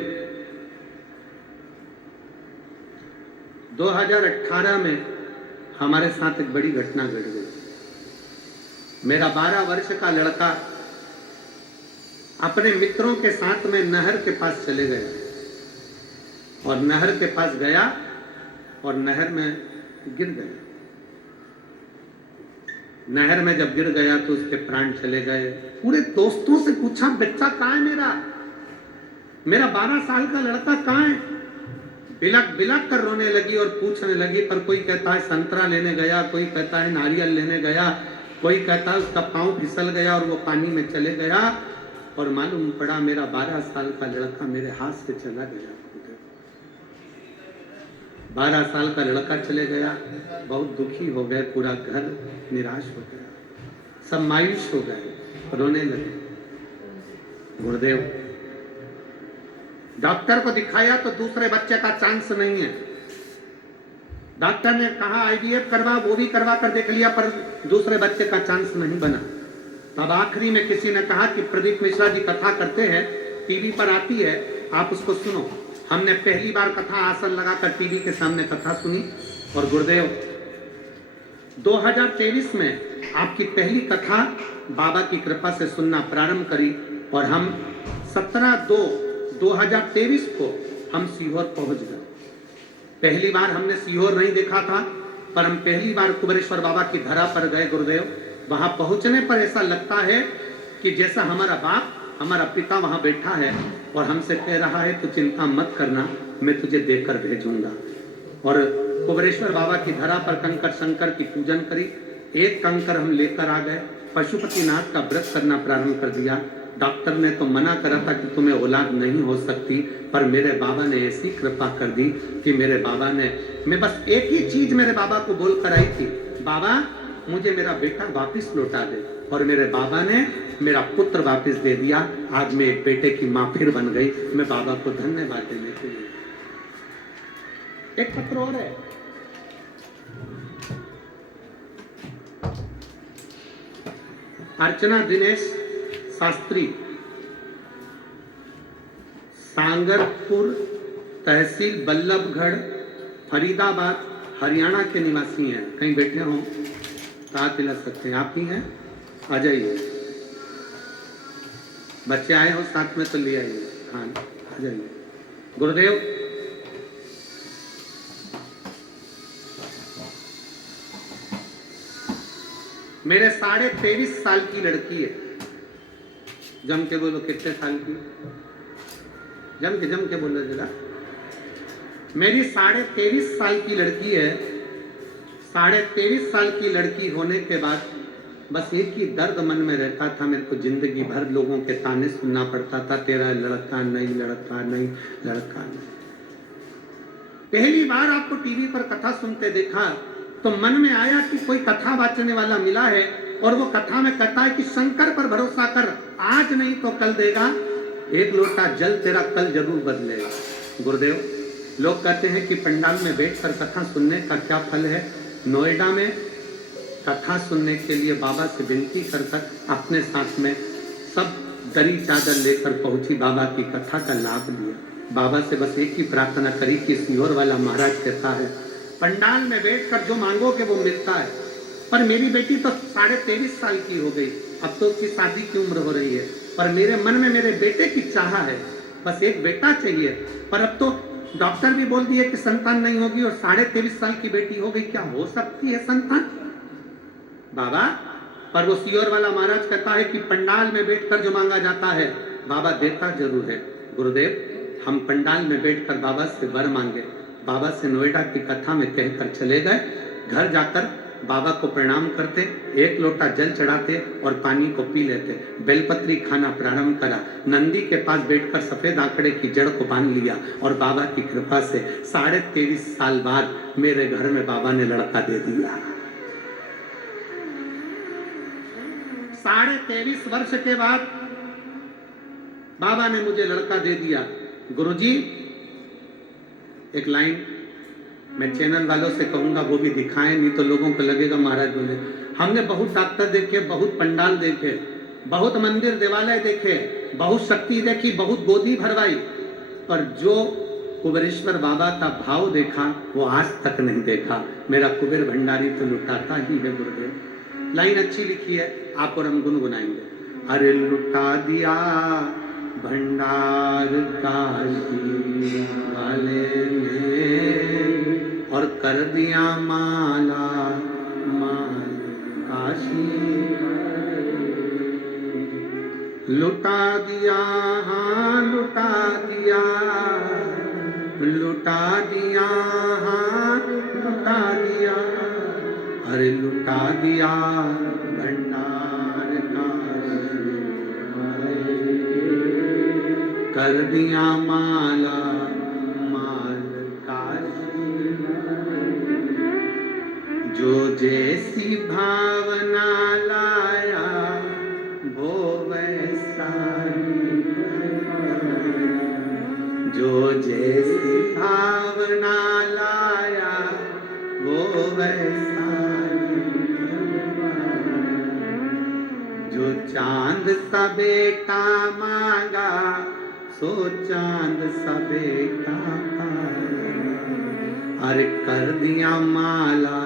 2018 में हमारे साथ एक बड़ी घटना घट गई। मेरा 12 वर्ष का लड़का अपने मित्रों के साथ में नहर के पास चले गया और नहर के पास गया और नहर में गिर गया। नहर में जब गिर गया तो उसके प्राण चले गए। पूरे दोस्तों से पूछा, बच्चा कहाँ है मेरा 12 साल का लड़का कहाँ है? बिलक बिलक कर रोने लगी और पूछने लगी, पर कोई कहता है संतरा लेने गया, कोई कहता है नारियल लेने गया, कोई कहता है उसका पांव फिसल गया और वो पानी में चले गया, और मालूम पड़ा मेरा 12 साल का लड़का मेरे हाथ से चला गया। 12 साल का लड़का चले गया, बहुत दुखी हो गए, पूरा घर निराश हो गया, सब मायूस हो गए, रोने लगे। गुरुदेव, डॉक्टर को दिखाया तो दूसरे बच्चे का चांस नहीं है। डॉक्टर ने कहा आईवीएफ करवा, वो भी करवा कर देख लिया, पर दूसरे बच्चे का चांस नहीं बना। तब आखिरी में किसी ने कहा कि प्रदीप मिश्रा जी कथा करते हैं, टीवी पर आती है, आप उसको सुनो। हमने पहली बार कथा आसन लगाकर टीवी के सामने कथा सुनी, और गुरुदेव 2023 में आपकी पहली कथा बाबा की कृपा से सुनना प्रारंभ करी, और हम 17/2/2023 को हम सीहोर पहुंच गए। पहली बार हमने सीहोर नहीं देखा था, पर हम पहली बार कुबेरेश्वर बाबा की धरा पर गए। गुरुदेव, वहां पहुंचने पर ऐसा लगता है कि जैसा हमारा बाप, हमारा पिता वहां बैठा है और हमसे कह रहा है, तू चिंता मत करना, मैं तुझे देकर भेजूंगा। और कुबेरेश्वर बाबा की धरा पर कंकर शंकर की पूजन करी, एक कंकर हम लेकर आ गए, पशुपतिनाथ का व्रत करना प्रारंभ कर दिया। डॉक्टर ने तो मना करा था कि तुम्हें औलाद नहीं हो सकती, पर मेरे बाबा ने ऐसी कृपा कर दी कि मेरे बाबा ने, मैं बस एक ही चीज मेरे बाबा को बोल कर आई थी, बाबा मुझे मेरा बेटा वापस लौटा दे, और मेरे बाबा ने मेरा पुत्र वापस दे दिया। आज मैं एक बेटे की माँ फिर बन गई। मैं बाबा को धन्यवाद देने के लिए। एक पत्र और है, अर्चना दिनेश शास्त्री, सांगरपुर तहसील बल्लभगढ़, फरीदाबाद, हरियाणा के निवासी हैं। कहीं बैठे हों तो आप दिला सकते हैं, आप ही हैं, आ जाइए। बच्चे आए हो साथ में तो ले आइए, हाँ आ जाइए। गुरुदेव, मेरे 23.5 साल की लड़की है। जम के बोलो, कितने साल की? जम के बोलो जरा। मेरी 23.5 साल की लड़की है। 23.5 साल की लड़की होने के बाद बस एक ही दर्द मन में रहता था, मेरे को जिंदगी भर लोगों के ताने सुनना पड़ता था, तेरा लड़का नहीं, लड़का नहीं, लड़का नहीं। पहली बार आपको टीवी पर कथा सुनते देखा तो मन में आया कि कोई कथा वाचने वाला मिला है, और वो कथा में कहता है कि शंकर पर भरोसा कर, आज नहीं तो कल देगा, एक लोटा जल तेरा कल जरूर बदलेगा। गुरुदेव, लोग कहते हैं कि पंडाल में बैठकर कथा सुनने का क्या फल है। नोएडा में कथा सुनने के लिए बाबा से विनती कर अपने साथ में सब दरी चादर लेकर पहुंची, बाबा की कथा का लाभ लिया। बाबा से बस एक ही प्रार्थना करी कि सीहोर वाला महाराज कहता है पंडाल में बैठकर जो मांगोगे वो मिलता है, पर मेरी बेटी तो 23.5 साल की हो गई, अब तो उसकी शादी की उम्र हो रही है, पर मेरे मन में मेरे बेटे की चाह है, बस एक बेटा चाहिए। पर अब तो डॉक्टर भी बोल दिए कि संतान नहीं होगी, और 23.5 साल की बेटी हो गई, क्या हो सकती है संतान? बाबा, पर वो सीहोर वाला महाराज कहता है कि पंडाल में बैठकर जो मांगा जाता है बाबा देता जरूर है। गुरुदेव, हम पंडाल में बैठकर बाबा से वर मांगे, बाबा से नोएडा की कथा में कहकर चले गए। घर जाकर बाबा को प्रणाम करते, एक लोटा जल चढ़ाते और पानी को पी लेते। बेलपत्री खाना प्रारंभ करा, नंदी के पास बैठकर सफेद आंकड़े की जड़ को बांध लिया, और बाबा की कृपा से 23.5 साल बाद मेरे घर में बाबा ने लड़का दे दिया। 23.5 वर्ष के बाद बाबा ने मुझे लड़का दे दिया। गुरुजी, एक लाइन मैं चैनल वालों से कहूंगा वो भी दिखाएं, नहीं तो लोगों को लगेगा महाराज बोले। हमने बहुत डॉक्टर देखे, बहुत पंडाल देखे, बहुत मंदिर देवालय देखे, बहुत शक्ति देखी, बहुत गोदी भरवाई, पर जो कुबेरेश्वर बाबा का भाव देखा वो आज तक नहीं देखा। मेरा कुबेर भंडारी तो लुटाता ही है। गुरुदेव, लाइन अच्छी लिखी है, आप और हम गुनगुनाएंगे। अरे लुटा दिया भंडार काशी वाले ने, और कर दिया माला माल काशी, लुटा दिया, हाँ लुटा दिया, लुटा लुटा दिया, हाँ लुटा दिया, अरे लुटा दिया भंडार का, कर दिया माला माल का, जो जैसी भावना लाया वो वैसा ही करवाया, जो जैसी भावना लाया वो वैसा ही करवाया, जो चांद सा बेटा मांगा सो चांद सा बेटा पाया, अरे कर दिया माला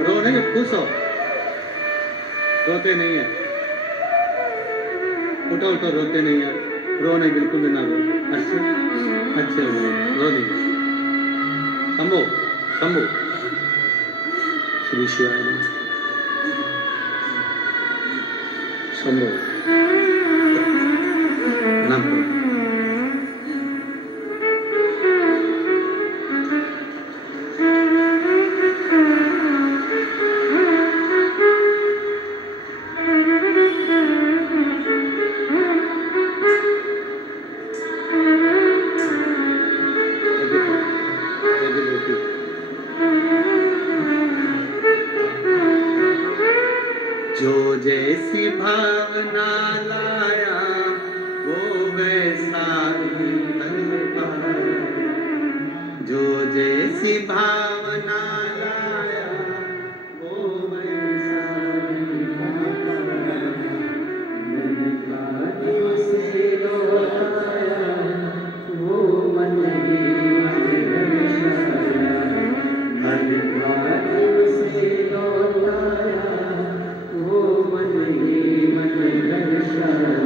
रो नहीं, खुश हो, रोते नहीं है, उठो उठो, रोते नहीं है, रो नहीं, बिल्कुल भी ना रो, अच्छे रो नहीं, शंभो शंभो श्री शिवाय शंभो प्रणाम करो। जो जैसी भावना लाया वो वैसा ही कर पाया, जो जैसी भावना लाया वो वैसा ही कर पाया, मन का दिल से लौटाया वो मन ही मन दर्शाया, मन का दिल से लौटाया वो मन ही मन दर्शाया,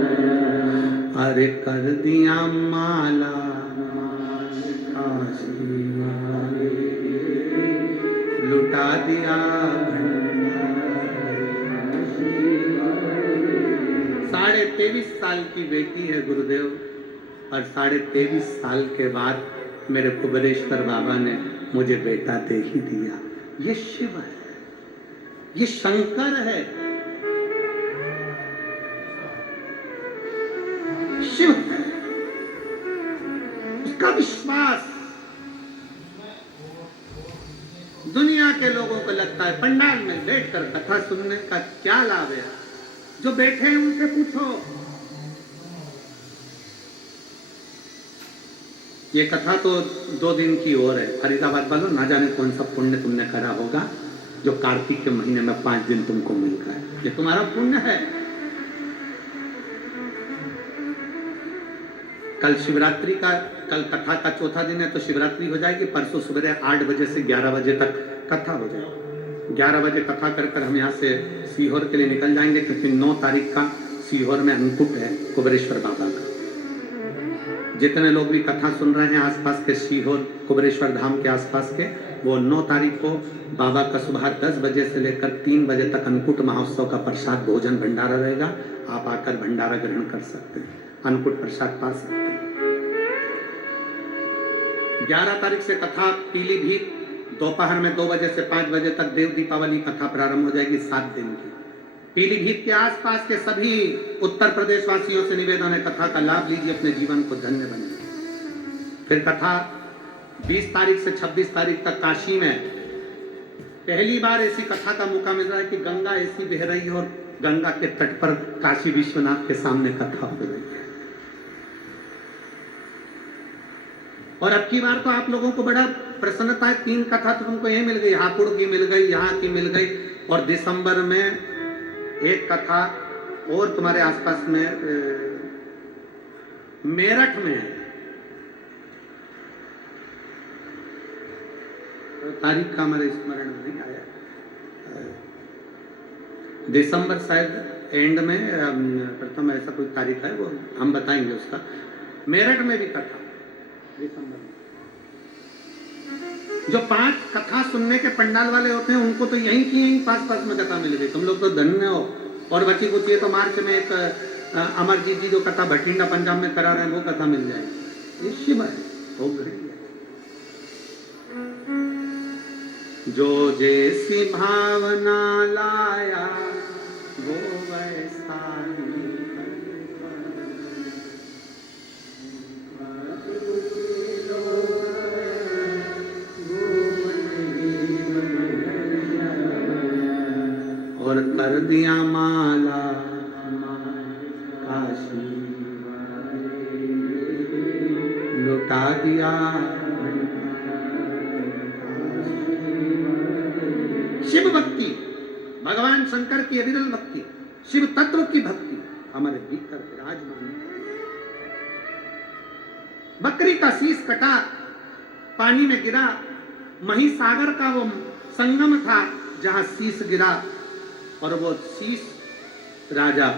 अरे कर दिया माला माल काशी वाले, लुटा दिया भंडार काशी वाले। 23.5 साल की बेटी है गुरुदेव, और 23.5 साल के बाद मेरे कुबेरेश्वर बाबा ने मुझे बेटा दे ही दिया। ये शिव है, ये शंकर है, शिव है, उसका विश्वास। दुनिया के लोगों को लगता है पंडाल में बैठकर कथा सुनने का क्या लाभ है, जो बैठे हैं उनसे पूछो। ये कथा तो 2 दिन की और है, फरीदाबाद वालों ना जाने कौन सा पुण्य तुमने करा होगा जो कार्तिक के महीने में 5 दिन तुमको मिल रहा है, ये तुम्हारा पुण्य है। कल शिवरात्रि का, कल कथा का चौथा दिन है तो शिवरात्रि हो जाएगी, परसों सुबह 8 बजे से 11 बजे तक कथा हो जाएगी। 11 बजे कथा कर हम यहाँ से सीहोर के लिए निकल जाएंगे, क्योंकि 9 तारीख का सीहोर में अन्नकूट है कुबेरेश्वर बाबा का। जितने लोग भी कथा सुन रहे हैं आसपास के सीहोर कुबेरेश्वर धाम के आसपास के, वो 9 तारीख को बाबा का सुबह 10 बजे से लेकर 3 बजे तक अन्नकूट महोत्सव का प्रसाद भोजन भंडारा रहेगा। आप आकर भंडारा ग्रहण कर सकते हैं, अन्नकूट प्रसाद पा सकते हैं। 11 तारीख से कथा पीलीभीत दोपहर में 2 बजे से 5 बजे तक देव दीपावली कथा प्रारंभ हो जाएगी 7 दिन की। पीलीभीत के आसपास के सभी उत्तर प्रदेश वासियों से निवेदन है, कथा का लाभ लीजिए, अपने जीवन को धन्य बनाइए। फिर कथा 20 तारीख से 26 तारीख तक काशी में पहली बार ऐसी कथा का मौका मिल रहा है कि गंगा ऐसी बह रही है और गंगा के तट पर काशी विश्वनाथ के सामने कथा हो रही है। और अब की बार तो आप लोगों को बड़ा प्रसन्नता है, 3 कथा तो तुमको यही मिल गई, हापुड़ की मिल गई, यहाँ की मिल गई, और दिसंबर में एक कथा और तुम्हारे आसपास में मेरठ में है, तारीख का हमारे स्मरण में नहीं आया, दिसंबर शायद एंड में प्रथम ऐसा कोई तारीख है, वो हम बताएंगे उसका। मेरठ में भी कथा दिसंबर में। जो 5 कथा सुनने के पंडाल वाले होते हैं उनको तो यहीं की यहीं पास में कथा मिल गई, तुम लोग तो धन्य हो। और बची कुछ तो मार्च में एक अमरजीत जी जो कथा भटिंडा पंजाब में करा रहे हैं वो कथा मिल जाएगी। ये शिव है, वो घड़ी है। जो जैसी भावना लाया वो वैसा ही और कर दिया माला काशी लुटा दिया। शिव भक्ति, भगवान शंकर की अविरल भक्ति, शिव तत्व की भक्ति हमारे भीतर विराजमान है। बकरी का शीश कटा, पानी में गिरा, महिसागर का वो संगम था जहां शीश गिरा, और वो शीश राजा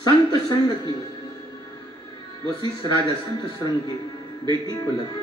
संत संग की, वो शीश राजा संत संग की बेटी को लगा।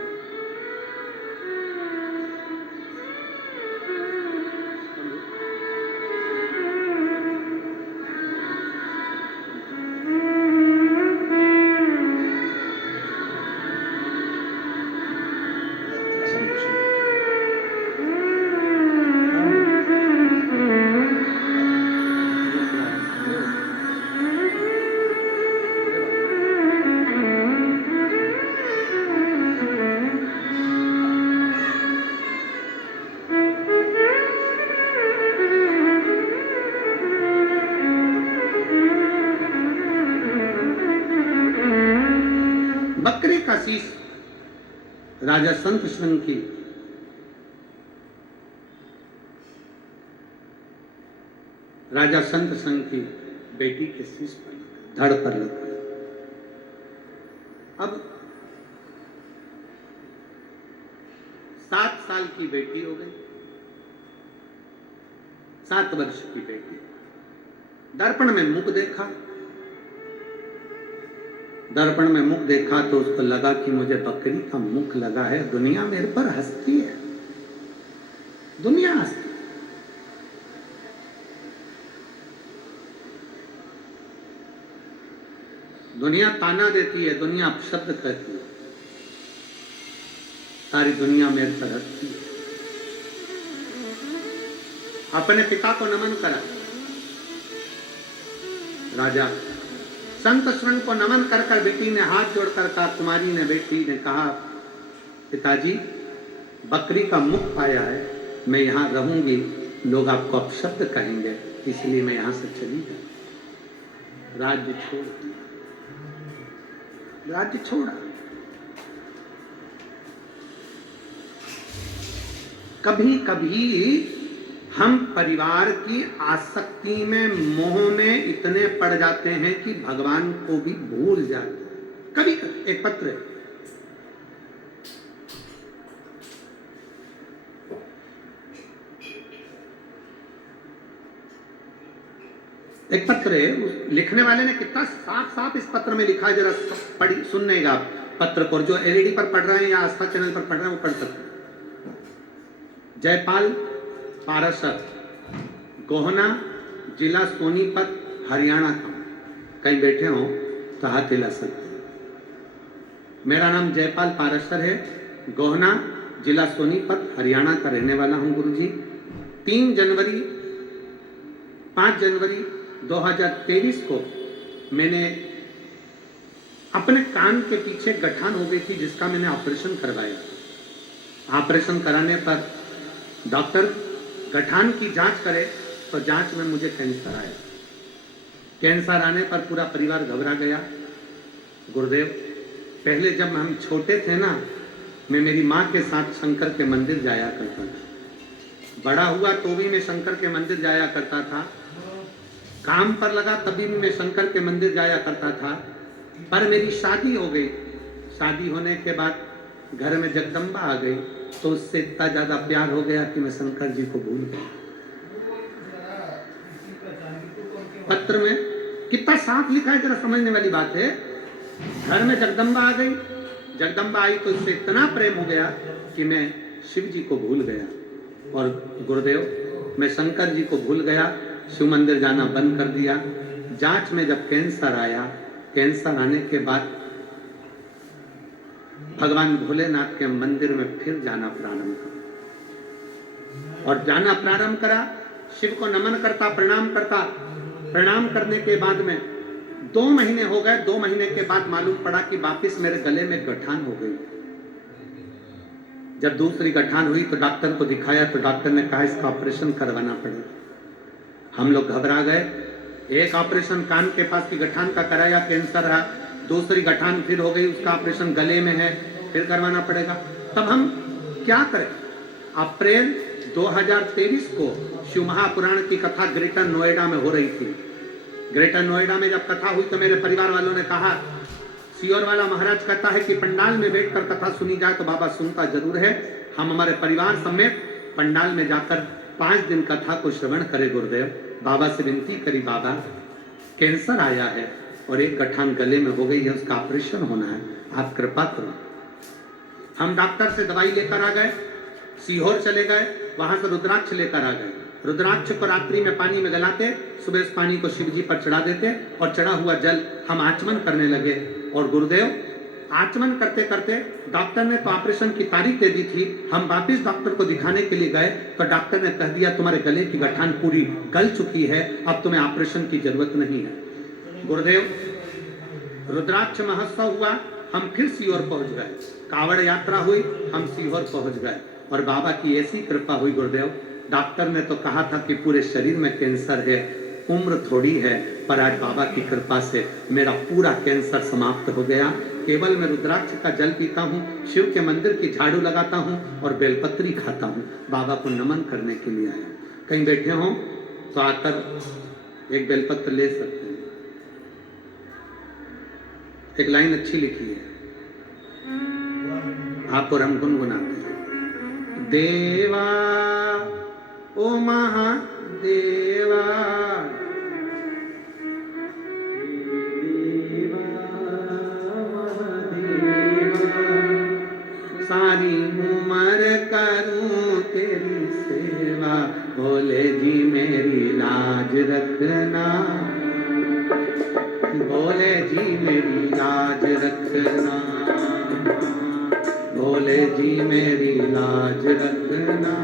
बकरी का शीश राजा संत संग की राजा संत संग की बेटी के शीश पर धड़ पर लग गया। अब 7 साल की बेटी हो गई, 7 वर्ष की बेटी। दर्पण में मुख देखा, दर्पण में मुख देखा तो उसको लगा कि मुझे बकरी का मुख लगा है, दुनिया मेरे पर हंसती है, दुनिया हंसती। दुनिया ताना देती है, दुनिया अपशब्द कहती है, सारी दुनिया मेरे पर हंसती है। अपने पिता को नमन करा, राजा संत स्वर्ण को नमन कर कर बेटी ने हाथ जोड़कर कहा, कुमारी ने बेटी ने कहा, पिताजी बकरी का मुख पाया है, मैं यहाँ रहूंगी, लोग आपको अपशब्द कहेंगे, इसलिए मैं यहाँ से चली गई। राज्य छोड़ दिया, राज्य छोड़ा। कभी कभी हम परिवार की आसक्ति में, मोह में इतने पड़ जाते हैं कि भगवान को भी भूल जाते हैं। कभी एक पत्र है, एक पत्र है, उस लिखने वाले ने कितना साफ साफ इस पत्र में लिखा है, जरा पढ़ी सुननेगा आप पत्र को। जो एलईडी पर पढ़ रहे हैं या आस्था चैनल पर पढ़ रहे हैं वो पढ़ सकते हैं। जयपाल पाराशर, गोहना, जिला सोनीपत, हरियाणा का। कहीं बैठे हो तो हाथ हिला सकते हैं। मेरा नाम जयपाल पाराशर है, गोहना, जिला सोनीपत, हरियाणा का रहने वाला हूं गुरुजी। 5 जनवरी 2023 को मैंने अपने कान के पीछे गठान हो गई थी, जिसका मैंने ऑपरेशन करवाया। ऑपरेशन कराने पर डॉक्टर गठान की जांच करे तो जांच में मुझे कैंसर आया। कैंसर आने पर पूरा परिवार घबरा गया। गुरुदेव, पहले जब हम छोटे थे ना, मैं मेरी माँ के साथ शंकर के मंदिर जाया करता था। बड़ा हुआ तो भी मैं शंकर के मंदिर जाया करता था। काम पर लगा तभी भी मैं शंकर के मंदिर जाया करता था। पर मेरी शादी हो गई। शादी होने के बाद घर में जगदम्बा आ गई, तो उससे इतना ज्यादा प्यार हो गया कि मैं शंकर जी को भूल गया। पत्र में कितना साफ लिखा है, जरा समझने वाली बात है। घर में जगदम्बा आ गई, जगदम्बा आई तो इससे इतना प्रेम हो गया कि मैं शिव जी को भूल गया, और गुरुदेव मैं शंकर जी को भूल गया, शिव मंदिर जाना बंद कर दिया। जांच में जब कैंसर आया, कैंसर आने के बाद भगवान भोलेनाथ के मंदिर में फिर जाना प्रारंभ करा, और जाना प्रारंभ करा, शिव को नमन करता, प्रणाम करता। प्रणाम करने के बाद में 2 महीने हो गए। 2 महीने के बाद मालूम पड़ा कि वापिस मेरे गले में गठान हो गई। जब दूसरी गठान हुई तो डॉक्टर को दिखाया, तो डॉक्टर ने कहा इसका ऑपरेशन करवाना पड़ेगा। हम लोग घबरा गए। एक ऑपरेशन कान के पास की गठान का कराया, कैंसर रहा। दूसरी गठान फिर हो गई, उसका ऑपरेशन गले में है, फिर करवाना पड़ेगा। तब हम क्या करें? अप्रैल 2023 को शिव महापुराण की कथा ग्रेटर नोएडा में हो रही थी। ग्रेटर नोएडा में जब कथा हुई तो मेरे परिवार वालों ने कहा, सियोर वाला महाराज कहता है कि पंडाल में बैठकर कथा सुनी जाए, तो बाबा सुनता जरूर है। हम हमारे परिवार समेत पंडाल में जाकर 5 दिन कथा को श्रवण करे। गुरुदेव बाबा से विनती करी, बाबा कैंसर आया है और एक गठान गले में हो गई है, उसका ऑपरेशन होना है, आप कृपा करो। हम डॉक्टर से दवाई लेकर आ गए, सीहोर चले गए, वहां से रुद्राक्ष लेकर आ गए। रुद्राक्ष को रात्रि में पानी में गलाते, सुबह उस पानी को शिव जी पर चढ़ा देते, और चढ़ा हुआ जल हम आचमन करने लगे। और गुरुदेव आचमन करते करते डॉक्टर ने तो ऑपरेशन की तारीख दे दी थी। हम वापिस डॉक्टर को दिखाने के लिए गए तो डॉक्टर ने कह दिया तुम्हारे गले की गठान पूरी गल चुकी है, अब तुम्हें ऑपरेशन की जरूरत नहीं है। गुरुदेव रुद्राक्ष महोत्सव हुआ, हम फिर सीहोर पहुंच गए। कावड़ यात्रा हुई, हम सीहोर पहुंच गए, और बाबा की ऐसी कृपा हुई। गुरुदेव डॉक्टर ने तो कहा था कि पूरे शरीर में कैंसर है, उम्र थोड़ी है, पर आज बाबा की कृपा से मेरा पूरा कैंसर समाप्त हो गया। केवल मैं रुद्राक्ष का जल पीता हूँ, शिव के मंदिर की झाड़ू लगाता हूँ और बेलपत्री खाता हूँ। बाबा को नमन करने के लिए आया। कहीं बैठे हों तो आकर एक बेलपत्र ले सकते हैं। एक लाइन अच्छी लिखी है, आपको हम गुनगुनाते हैं। देवा ओ महादेवा, सारी उम्र करूं तेरी सेवा, भोले जी मेरी लाज रखना, भोले जी मेरी लाज रखना, भोले जी मेरी लाज रखना।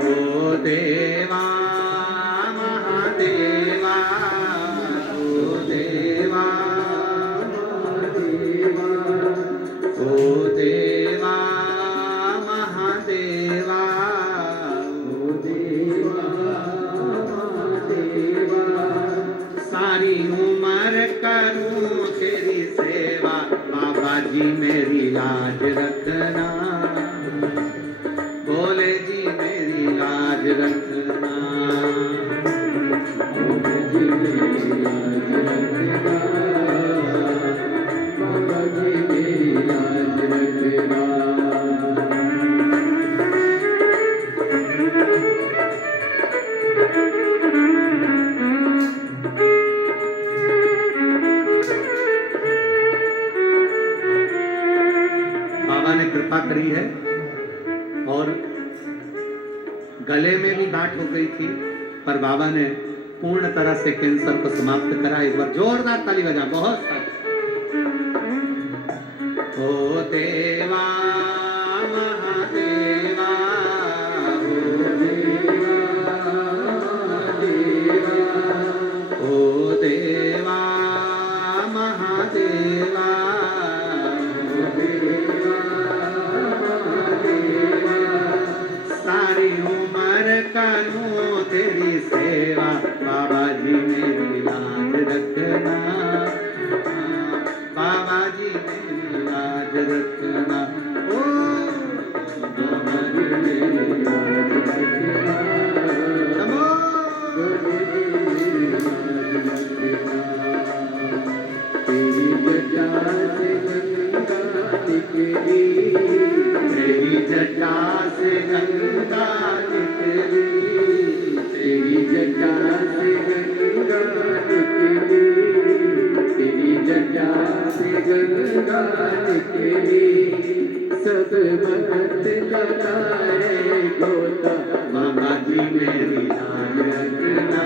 ओ देवा महादेवा, ओ देवा महादेवा, ओ देवा महादेवा, ओ देवा महादेवा, सारी उम्र करूं तेरी सेवा, बाबा जी मेरी लाज रखना, भोले जी मेरी लाज रखना, भोले जी मेरी लाज रखना, बाबा जी मेरी लाज रखना। बाबा ने कृपा करी है, और गले में भी गांठ हो गई थी, पर बाबा ने पूर्ण तरह से कैंसर को समाप्त करा। एक बार जोरदार ताली बजा, बहुत सारी। ओ देवा महादेवा, ओ देवा महादेवा, ओ देवा महादेवा, ओ देवा महादेवा, सारी उम्र करूं तेरी सेवा, बाबा जी मेरी लाज रखना, कटाए गोता बाबा जी मेरी लाज रखना,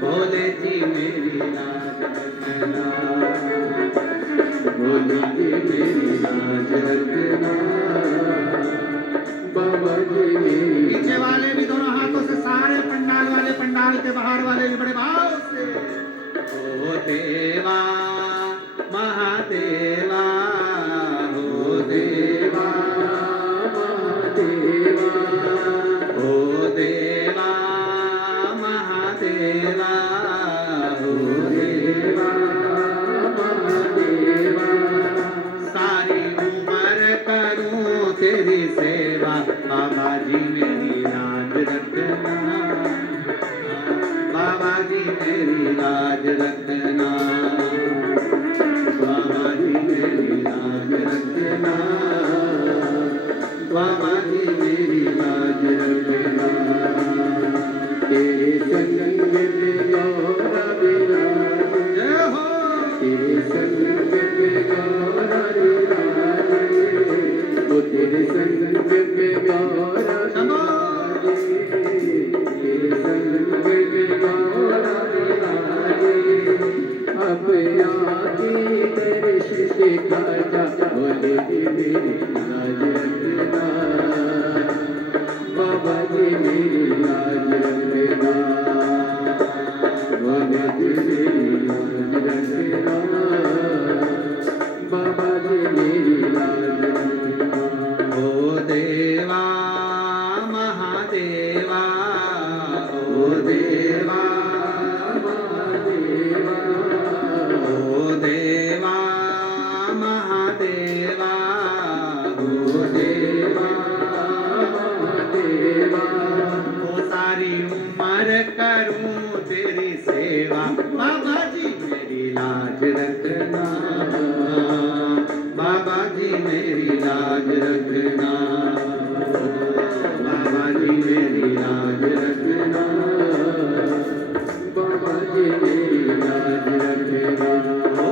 भोले जी मेरी लाज रखना, भोले जी मेरी लाज रखना, बाबा जी मेरी पीछे वाले भी दोनों हाथों से, सारे पंडाल वाले, पंडाल के बाहर वाले भी बड़े भाव से, ओ देवा महादेवा, ओ देवा महादेवा, ओ देवा महादेवा, ओ देवा महादेवा, सारी उम्र करूं तेरी सेवा, बाबा जी मेरी लाज रखना, बाबा जी मेरी लाज रखना, बाबा जी मेरी लाज रखना, बाबा जी मेरी लाज रखना, तेरे संग में गौरा विराज, जय हो तेरे संग में गौरा विराज, ओ तेरे संग में गौरा विराज, तेरे संग में गौरा विराज, अब आके दर्शन दिखा जा, भोले जी मेरी लाज रखना, बाबा जी मेरी लाज रखना, भोले जी मेरी लाज रखना, बाबा जी मेरी लाज रखना, ओ देवा महादेवा, ओ देवा महादेवा, ओ देवा महादेवा, ओ देवा महादेवा, ओ सारी उम्र करूं तेरी सेवा, बाबा जी मेरी लाज रखना, बाबा जी मेरी लाज रखना, बाबा जी मेरी लाज रखना, बाबा जी मेरी लाज रखना, ओ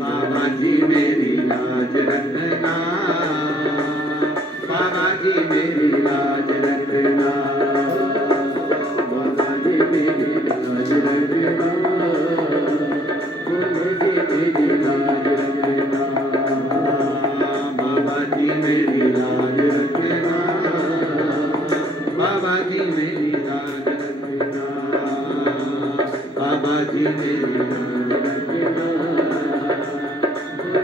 बाबा जी मेरी लाज रखना, बाबा जी मेरी लाज रखना, बाबा जी मेरी लाज रखना, भोले जी मेरी लाज रखना, बाबा जी मेरी लाज रखना, बाबा जी मेरी लाज रखना, बाबा जी मेरी लाज रखना,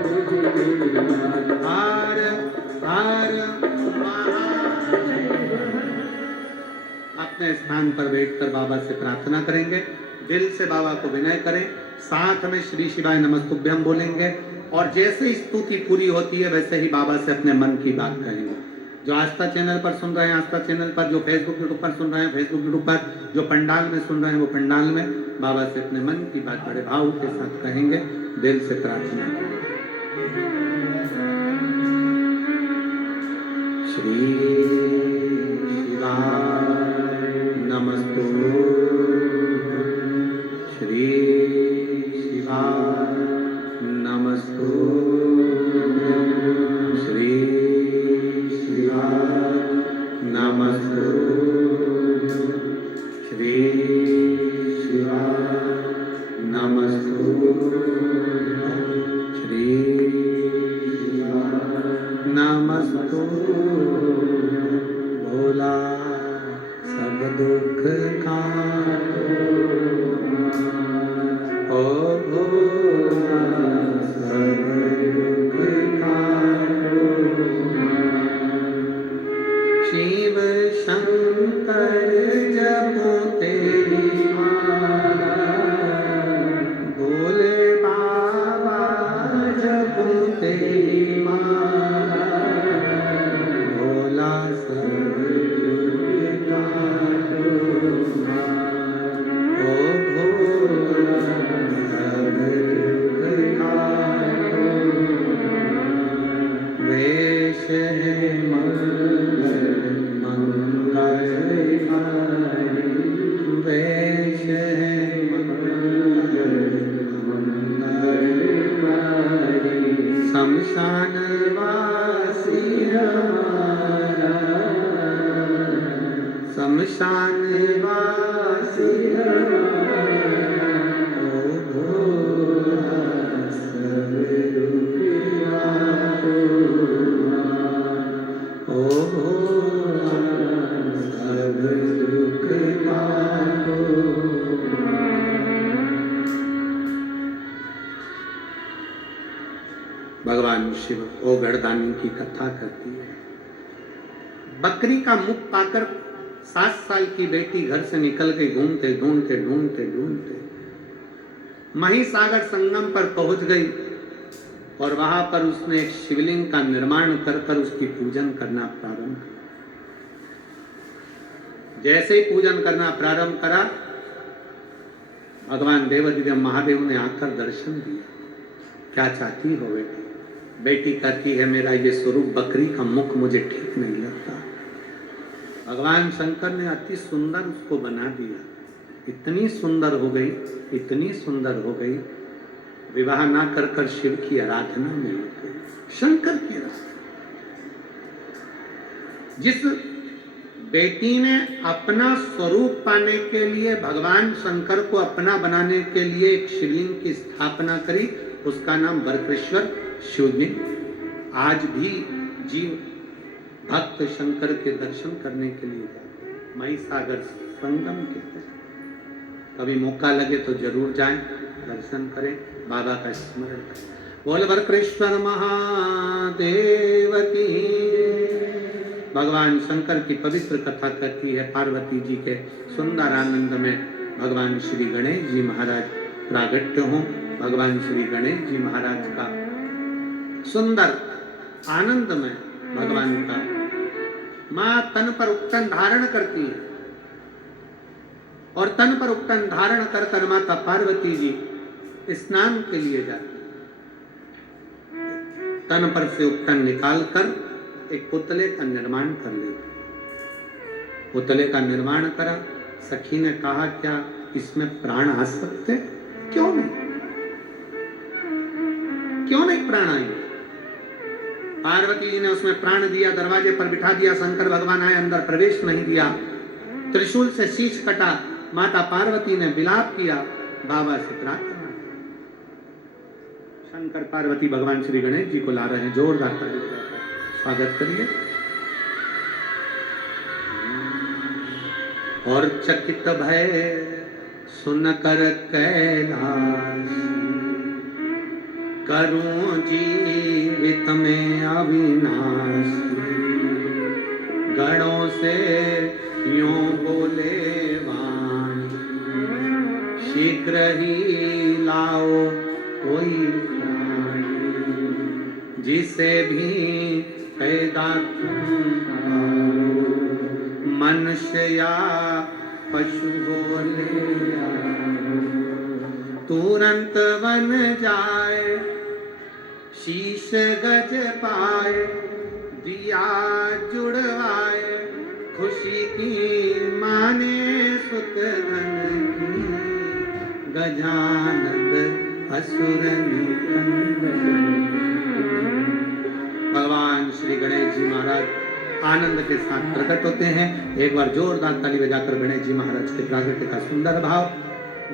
भोले जी मेरी लाज, हर हर महादेव। अपने स्थान पर बैठकर बाबा से प्रार्थना करेंगे, दिल से बाबा को विनय करें, साथ में श्री शिवाय नमस्तुभ्यम बोलेंगे, और जैसे ही स्तुति पूरी होती है वैसे ही बाबा से अपने मन की बात कहेंगे। जो आस्था चैनल पर सुन रहे हैं आस्था चैनल पर, जो फेसबुक यूट्यूब पर सुन रहे हैं फेसबुक यूट्यूब पर, जो पंडाल में सुन रहे हैं वो पंडाल में, बाबा से अपने मन की बात बड़े भाव के साथ कहेंगे, दिल से प्रार्थना करेंगे। श्री शिवाय नमस्तुभ्यं, श्री शिवाय नमस्तुभ्यं, श्री शिवाय नमस्तुभ्यं, श्री शिवाय नमस्तुभ्यं, श्री शिवाय नमस्तुभ्यं, भोला सब दुख का ओ भोला सब दुख का, शिव शंकर जपो तेरी माला, भोले बाबा जपो तेरी माला, भोला सब दुख का ओ भोला सब दुख का, वेश है मंगलकारी, वेश है मंगलकारी, शमशान वासी शमशान वासी भगवान शिव ओ गढ़दानी की कथा करती है। बकरी का मुख पाकर 7 साल की बेटी घर से निकल गई, ढूंढते ढूंढते ढूंढते ढूंढते महिसागर संगम पर पहुंच गई और वहां पर उसने एक शिवलिंग का निर्माण कर उसकी पूजन करना प्रारंभ किया। जैसे ही पूजन करना प्रारंभ करा, भगवान देवाधिदेव महादेव ने आकर दर्शन दिया। क्या चाहती हो बेटी? बेटी कहती है मेरा ये स्वरूप बकरी का मुख मुझे ठीक नहीं लगता। भगवान शंकर ने अति सुंदर उसको बना दिया। इतनी सुंदर हो गई, इतनी सुंदर हो गई, विवाह ना कर कर शिव की आराधना में लग गई, शंकर की आराधना। जिस बेटी ने अपना स्वरूप पाने के लिए, भगवान शंकर को अपना बनाने के लिए एक शिवलिंग की स्थापना करी, उसका नाम वरकेश्वर शिवलिंग। आज भी जीव भक्त शंकर के दर्शन करने के लिए जाते हैं। महिसागर संगम कहते हैं। कभी मौका लगे तो जरूर जाएं, दर्शन करें, बाबा का स्मरण करें। बोल वरकेश्वर महादेव की। भगवान शंकर की पवित्र कथा कहती है। पार्वती जी के सुंदर आनंद में भगवान श्री गणेश जी महाराज प्रागट्य हों। भगवान श्री गणेश जी महाराज का सुंदर आनंद में भगवान का मां तन पर उपटन धारण करती है और तन पर उपटन धारण कर कर माता पार्वती जी स्नान के लिए जाती है। तन पर से उपटन निकालकर एक पुतले का निर्माण कर लेती। पुतले का निर्माण करा। सखी ने कहा क्या इसमें प्राण आ सकते? क्यों नहीं, क्यों नहीं प्राण आएंगे? पार्वती जी ने उसमें प्राण दिया, दरवाजे पर बिठा दिया। शंकर भगवान आए, अंदर प्रवेश नहीं दिया। त्रिशूल से शीश कटा। माता पार्वती ने विलाप किया, बाबा से प्रार्थना। शंकर पार्वती भगवान श्री गणेश जी को ला रहे हैं। जोरदार स्वागत करिए। और चकित भय सुनकर कैलाश, करूं जीवित में अविनाशी। गणों से यूं बोले वाणी, शीघ्र ही लाओ कोई प्राणी, जिसे भी पैदा मनुष्य या पशु बोले, तुरंत बन जाए, शीश गज पाए, दिया जुड़वाए, खुशी की माने सुत धन की, गजानंद असुर भगवान श्री गणेश जी महाराज आनंद के साथ प्रकट होते हैं। एक बार जोरदार ताली बजाकर गणेश जी महाराज के प्रागट्य का सुंदर भाव।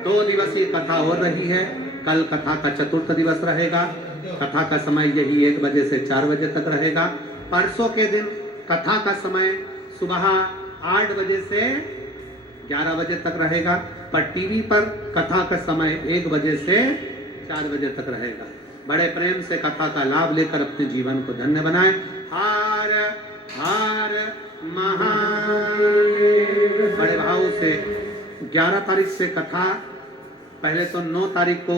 2 दिवसीय कथा हो रही है। कल कथा का चतुर्थ दिवस रहेगा। कथा का समय यही 1 बजे से 4 बजे तक रहेगा। परसों के दिन कथा का समय सुबह 8 बजे से 11 बजे तक रहेगा। पर टीवी पर कथा का समय 1 बजे से 4 बजे तक रहेगा। बड़े प्रेम से कथा का लाभ लेकर अपने जीवन को धन्य बनाएं। हार हार महादेव। बड़े भाव से 11 तारीख से कथा, पहले तो 9 तारीख को